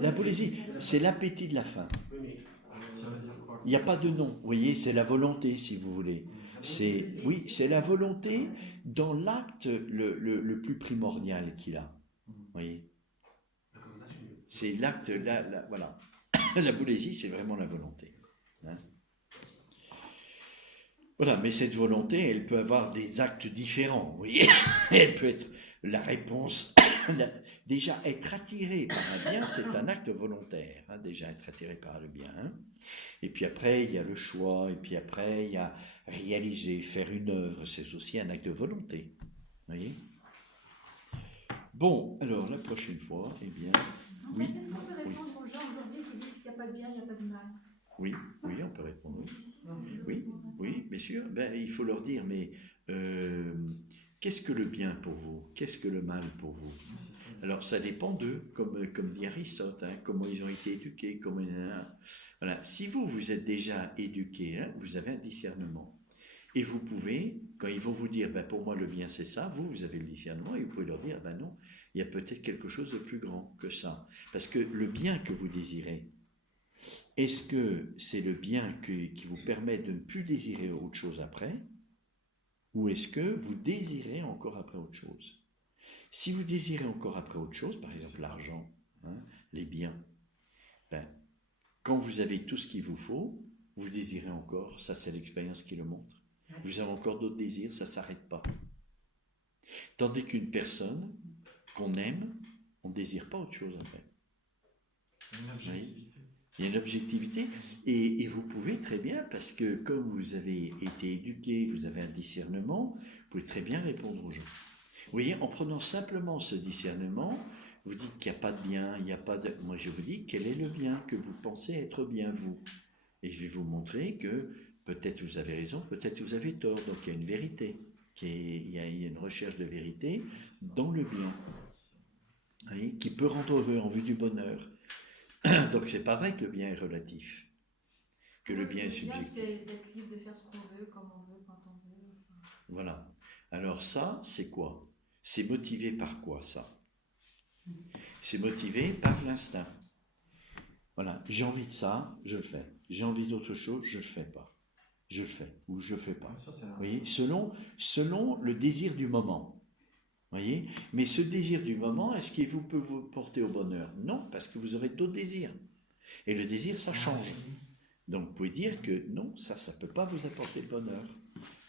La poésie, c'est l'appétit de la faim. Oui, mais il n'y a pas de nom, vous voyez, c'est la volonté, si vous voulez. C'est la volonté dans l'acte le plus primordial qu'il a. Vous voyez. C'est l'acte, voilà. La poésie, c'est vraiment la volonté. Hein. Voilà, mais cette volonté, elle peut avoir des actes différents, vous voyez. Elle peut être la réponse. Déjà, être attiré par un bien, c'est un acte volontaire. Hein, déjà, être attiré par le bien. Hein. Et puis après, il y a le choix. Et puis après, il y a réaliser, faire une œuvre. C'est aussi un acte de volonté. Vous voyez ? Bon, alors, la prochaine fois, eh bien... En fait, est-ce qu'on peut répondre aux gens aujourd'hui qui disent qu'il n'y a pas de bien, il n'y a pas de mal ? Oui, on peut répondre. Oui, bien sûr. Ben, il faut leur dire, mais qu'est-ce que le bien pour vous ? Qu'est-ce que le mal pour vous ? Alors, ça dépend d'eux, comme dit Aristote, hein, comment ils ont été éduqués. Voilà. Si vous êtes déjà éduqué, hein, vous avez un discernement. Et vous pouvez, quand ils vont vous dire, ben, pour moi le bien c'est ça, vous avez le discernement, et vous pouvez leur dire, ben non, il y a peut-être quelque chose de plus grand que ça. Parce que le bien que vous désirez, est-ce que c'est le bien qui vous permet de ne plus désirer autre chose après, ou est-ce que vous désirez encore après autre chose? Si vous désirez encore après autre chose, par exemple l'argent, hein, les biens, ben, quand vous avez tout ce qu'il vous faut, vous désirez encore, ça c'est l'expérience qui le montre. Vous avez encore d'autres désirs, ça ne s'arrête pas. Tandis qu'une personne qu'on aime, on ne désire pas autre chose après. Il y a une objectivité et vous pouvez très bien, parce que comme vous avez été éduqué, vous avez un discernement, vous pouvez très bien répondre aux gens. Vous voyez, en prenant simplement ce discernement, vous dites qu'il n'y a pas de bien, il n'y a pas de... Moi je vous dis, quel est le bien que vous pensez être bien vous? Et je vais vous montrer que peut-être vous avez raison, peut-être vous avez tort, donc il y a une vérité, il y a une recherche de vérité dans le bien, vous voyez, qui peut rendre heureux en vue du bonheur. Donc c'est pas vrai que le bien est relatif, que le bien est subjectif. C'est d'être libre de faire ce qu'on veut, comme on veut, quand on veut. Voilà. Alors ça, c'est quoi? C'est motivé par quoi ça? C'est motivé par l'instinct. Voilà, j'ai envie de ça, je le fais. J'ai envie d'autre chose, je le fais pas. Je le fais ou je le fais pas. Vous voyez, selon le désir du moment. Voyez, mais ce désir du moment, est-ce qu'il peut vous porter au bonheur? Non, parce que vous aurez d'autres désirs. Et le désir, ça change. Donc vous pouvez dire que non, ça ne peut pas vous apporter le bonheur.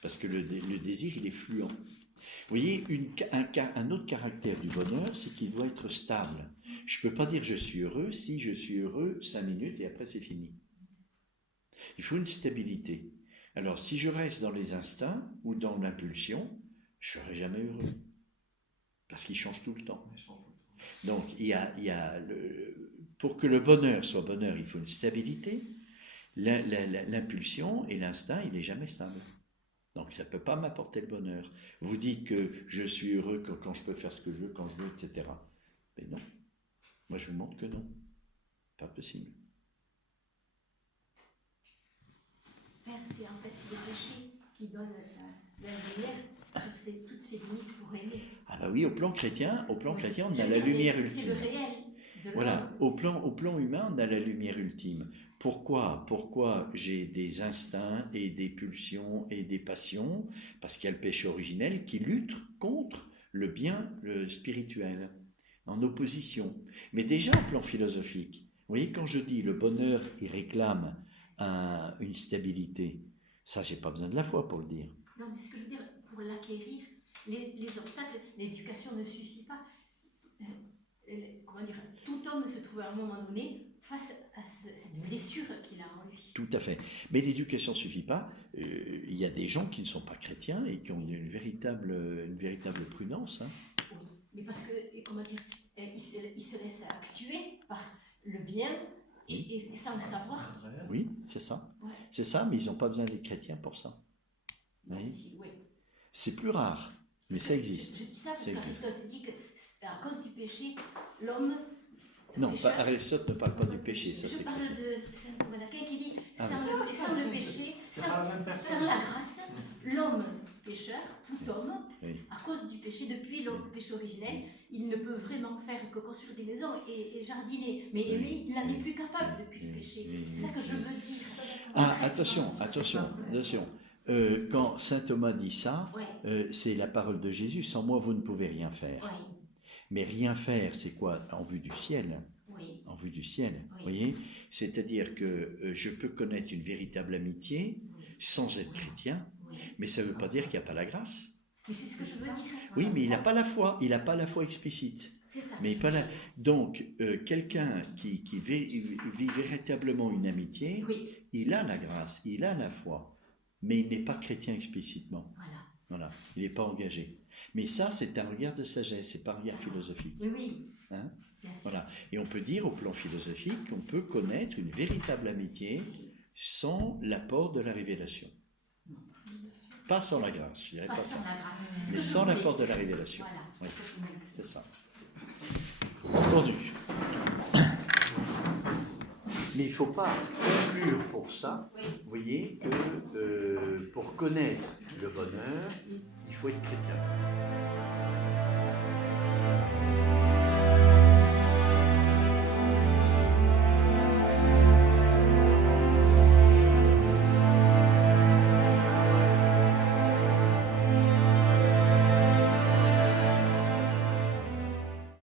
Parce que le désir, il est fluent. Vous voyez, un autre caractère du bonheur, c'est qu'il doit être stable. Je ne peux pas dire je suis heureux si je suis heureux 5 minutes et après c'est fini. Il faut une stabilité. Alors si je reste dans les instincts ou dans l'impulsion, je ne serai jamais heureux. Parce qu'il change tout le temps. Donc, pour que le bonheur soit bonheur, il faut une stabilité. L'impulsion et l'instinct, il n'est jamais stable. Donc, ça ne peut pas m'apporter le bonheur. Vous dites que je suis heureux quand je peux faire ce que je veux, quand je veux, etc. Mais non. Moi, je vous montre que non. Pas possible. Père, c'est en fait le péché qui donne la lumière sur toutes ces limites pour aimer. Ah bah oui, au plan chrétien, on a la lumière ultime. C'est le réel. Voilà, au plan humain, on a la lumière ultime. Pourquoi j'ai des instincts et des pulsions et des passions? Parce qu'il y a le péché originel qui lutte contre le bien le spirituel, en opposition. Mais déjà au plan philosophique, vous voyez, quand je dis le bonheur, il réclame une stabilité, ça, j'ai pas besoin de la foi pour le dire. Non, mais ce que je veux dire, pour l'acquérir, les obstacles, l'éducation ne suffit pas. Comment dire, tout homme se trouve à un moment donné face à cette blessure qu'il a en lui. Tout à fait. Mais l'éducation ne suffit pas. Il y a des gens qui ne sont pas chrétiens et qui ont une véritable prudence. Hein. Oui, mais parce que, comment dire, ils se laissent actuer par le bien et sans le savoir. Oui, c'est ça. Ouais. C'est ça, mais ils n'ont pas besoin d'être chrétiens pour ça. Oui. Oui. C'est plus rare, mais ça existe. Je dis ça parce qu'Aristote dit qu'à cause du péché, l'homme... Non, Aristote ne parle pas du péché, ça c'est chrétien. Je parle de saint Thomas d'Aquin qui dit sans le péché, sans la grâce, l'homme pécheur, tout homme, à cause du péché, depuis le péché originel, il ne peut vraiment faire que construire des maisons et jardiner. Mais lui, il n'en est plus capable depuis le péché. C'est ça que je veux dire. Attention. Quand saint Thomas dit ça, c'est la parole de Jésus. Sans moi, vous ne pouvez rien faire. Oui. Mais rien faire, c'est quoi? En vue du ciel. Oui. En vue du ciel, vous voyez? C'est-à-dire que je peux connaître une véritable amitié sans être chrétien, mais ça ne veut pas dire qu'il n'y a pas la grâce. Mais c'est ce que je veux dire. Oui, mais il n'a pas la foi. Il n'a pas la foi explicite. C'est ça. Mais pas la... Donc, quelqu'un qui vit véritablement une amitié, il a la grâce, il a la foi, mais il n'est pas chrétien explicitement. Voilà. Il n'est pas engagé. Mais ça, c'est un regard de sagesse, c'est pas un regard philosophique. Oui. Hein? Voilà. Et on peut dire au plan philosophique qu'on peut connaître une véritable amitié sans l'apport de la révélation. Pas sans la grâce, je dirais pas ça. Mais sans l'apport de la révélation. Voilà. Oui, c'est ça. Entendu. Mais il ne faut pas conclure pour ça, vous voyez, que pour connaître le bonheur, il faut être chrétien.